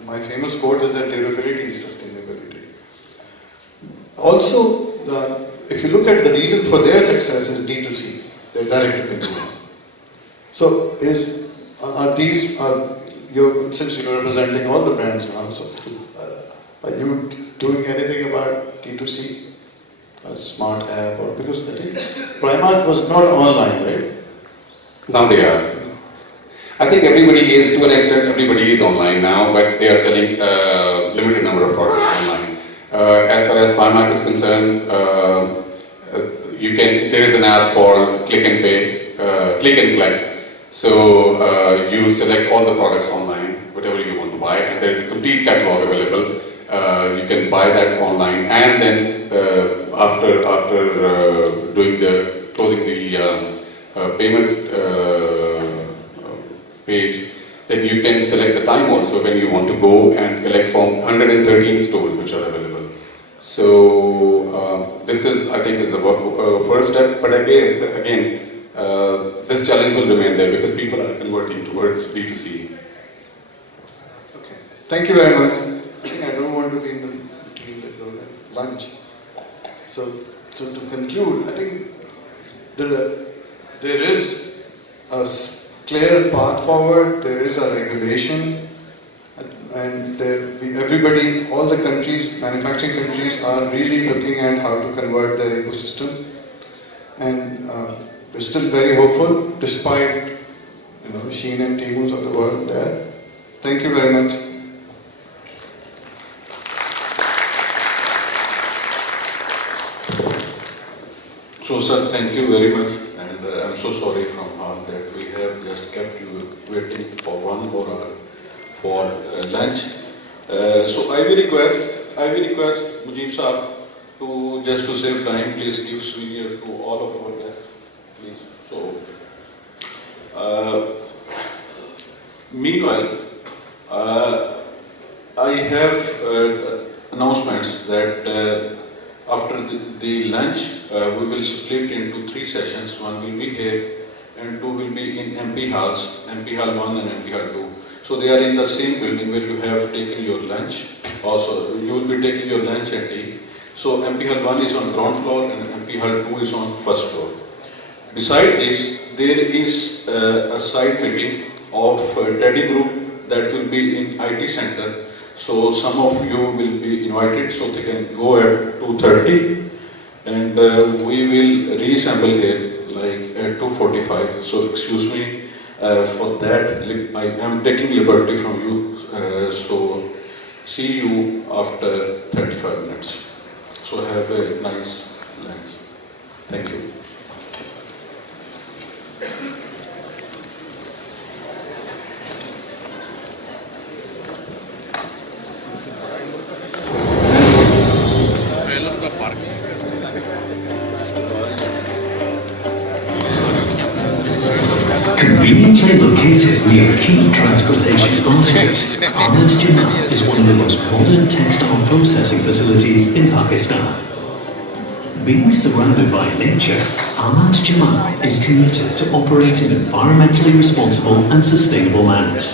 my famous quote is that durability is sustainability. Also, if you look at the reason for their success is D2C, they're direct to consumer. So since you're representing all the brands now, so are you doing anything about D2C, a smart app, or because I think Primark was not online, right? Now they are. I think everybody is, to an extent, everybody is online now, but they are selling a limited number of products online. As far as Primark is concerned, there is an app called Click and Pay, Click and Collect. So you select all the products online, whatever you want to buy, and there is a complete catalog available. You can buy that online, and then after closing the payment page, then you can select the time also when you want to go and collect from 113 stores which are available. So this is, I think, is the first step. But again, this challenge will remain there because people are converting towards B2C. Okay, thank you very much. I think I don't want to be in between the lunch. So to conclude, I think there is a clear path forward, there is a regulation, and everybody, all the countries, manufacturing countries are really looking at how to convert their ecosystem. And we're still very hopeful, despite Shein and Temus of the world there. Thank you very much. So sir, thank you very much, and I'm so sorry from all that we have just kept you waiting for 1 more hour for lunch. So I will request Mujib Saab to just to save time, please give souvenir to all of our guests, please. So meanwhile, I have announcements that. After the lunch, we will split into 3 sessions. 1 will be here and 2 will be in MP halls, MP hall 1 and MP hall 2. So they are in the same building where you have taken your lunch. Also, you will be taking your lunch and tea. So MP hall 1 is on ground floor and MP hall 2 is on first floor. Beside this, there is a side meeting of TEDdy group that will be in IT center. So some of you will be invited, so they can go at 2:30, and we will reassemble here like at 2:45. So excuse me for that. I am taking liberty from you. So see you after 35 minutes. So have a nice lunch. Thank you. Conveniently located near a key transportation artery, Ahmed Jamal is one of the most modern textile processing facilities in Pakistan. Being surrounded by nature, Ahmed Jamal is committed to operate in environmentally responsible and sustainable manners.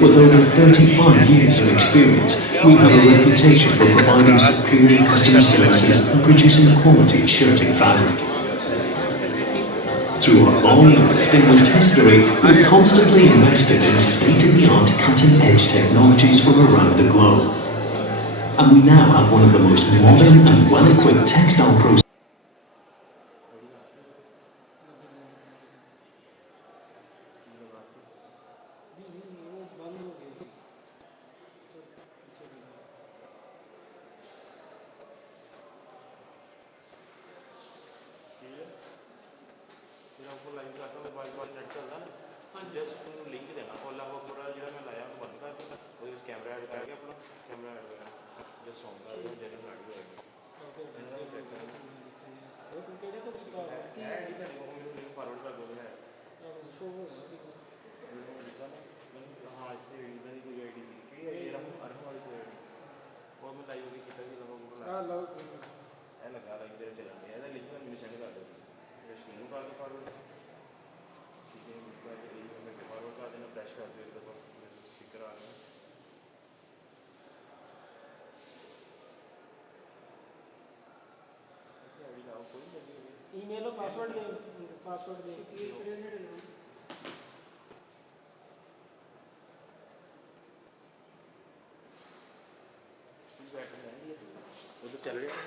With over 35 years of experience, we have a reputation for providing superior customer services and producing quality shirting fabric. Through our long and distinguished history, we've constantly invested in state-of-the-art cutting-edge technologies from around the globe. And we now have one of the most modern and well-equipped textile processing. Email और password दे चल रहे हैं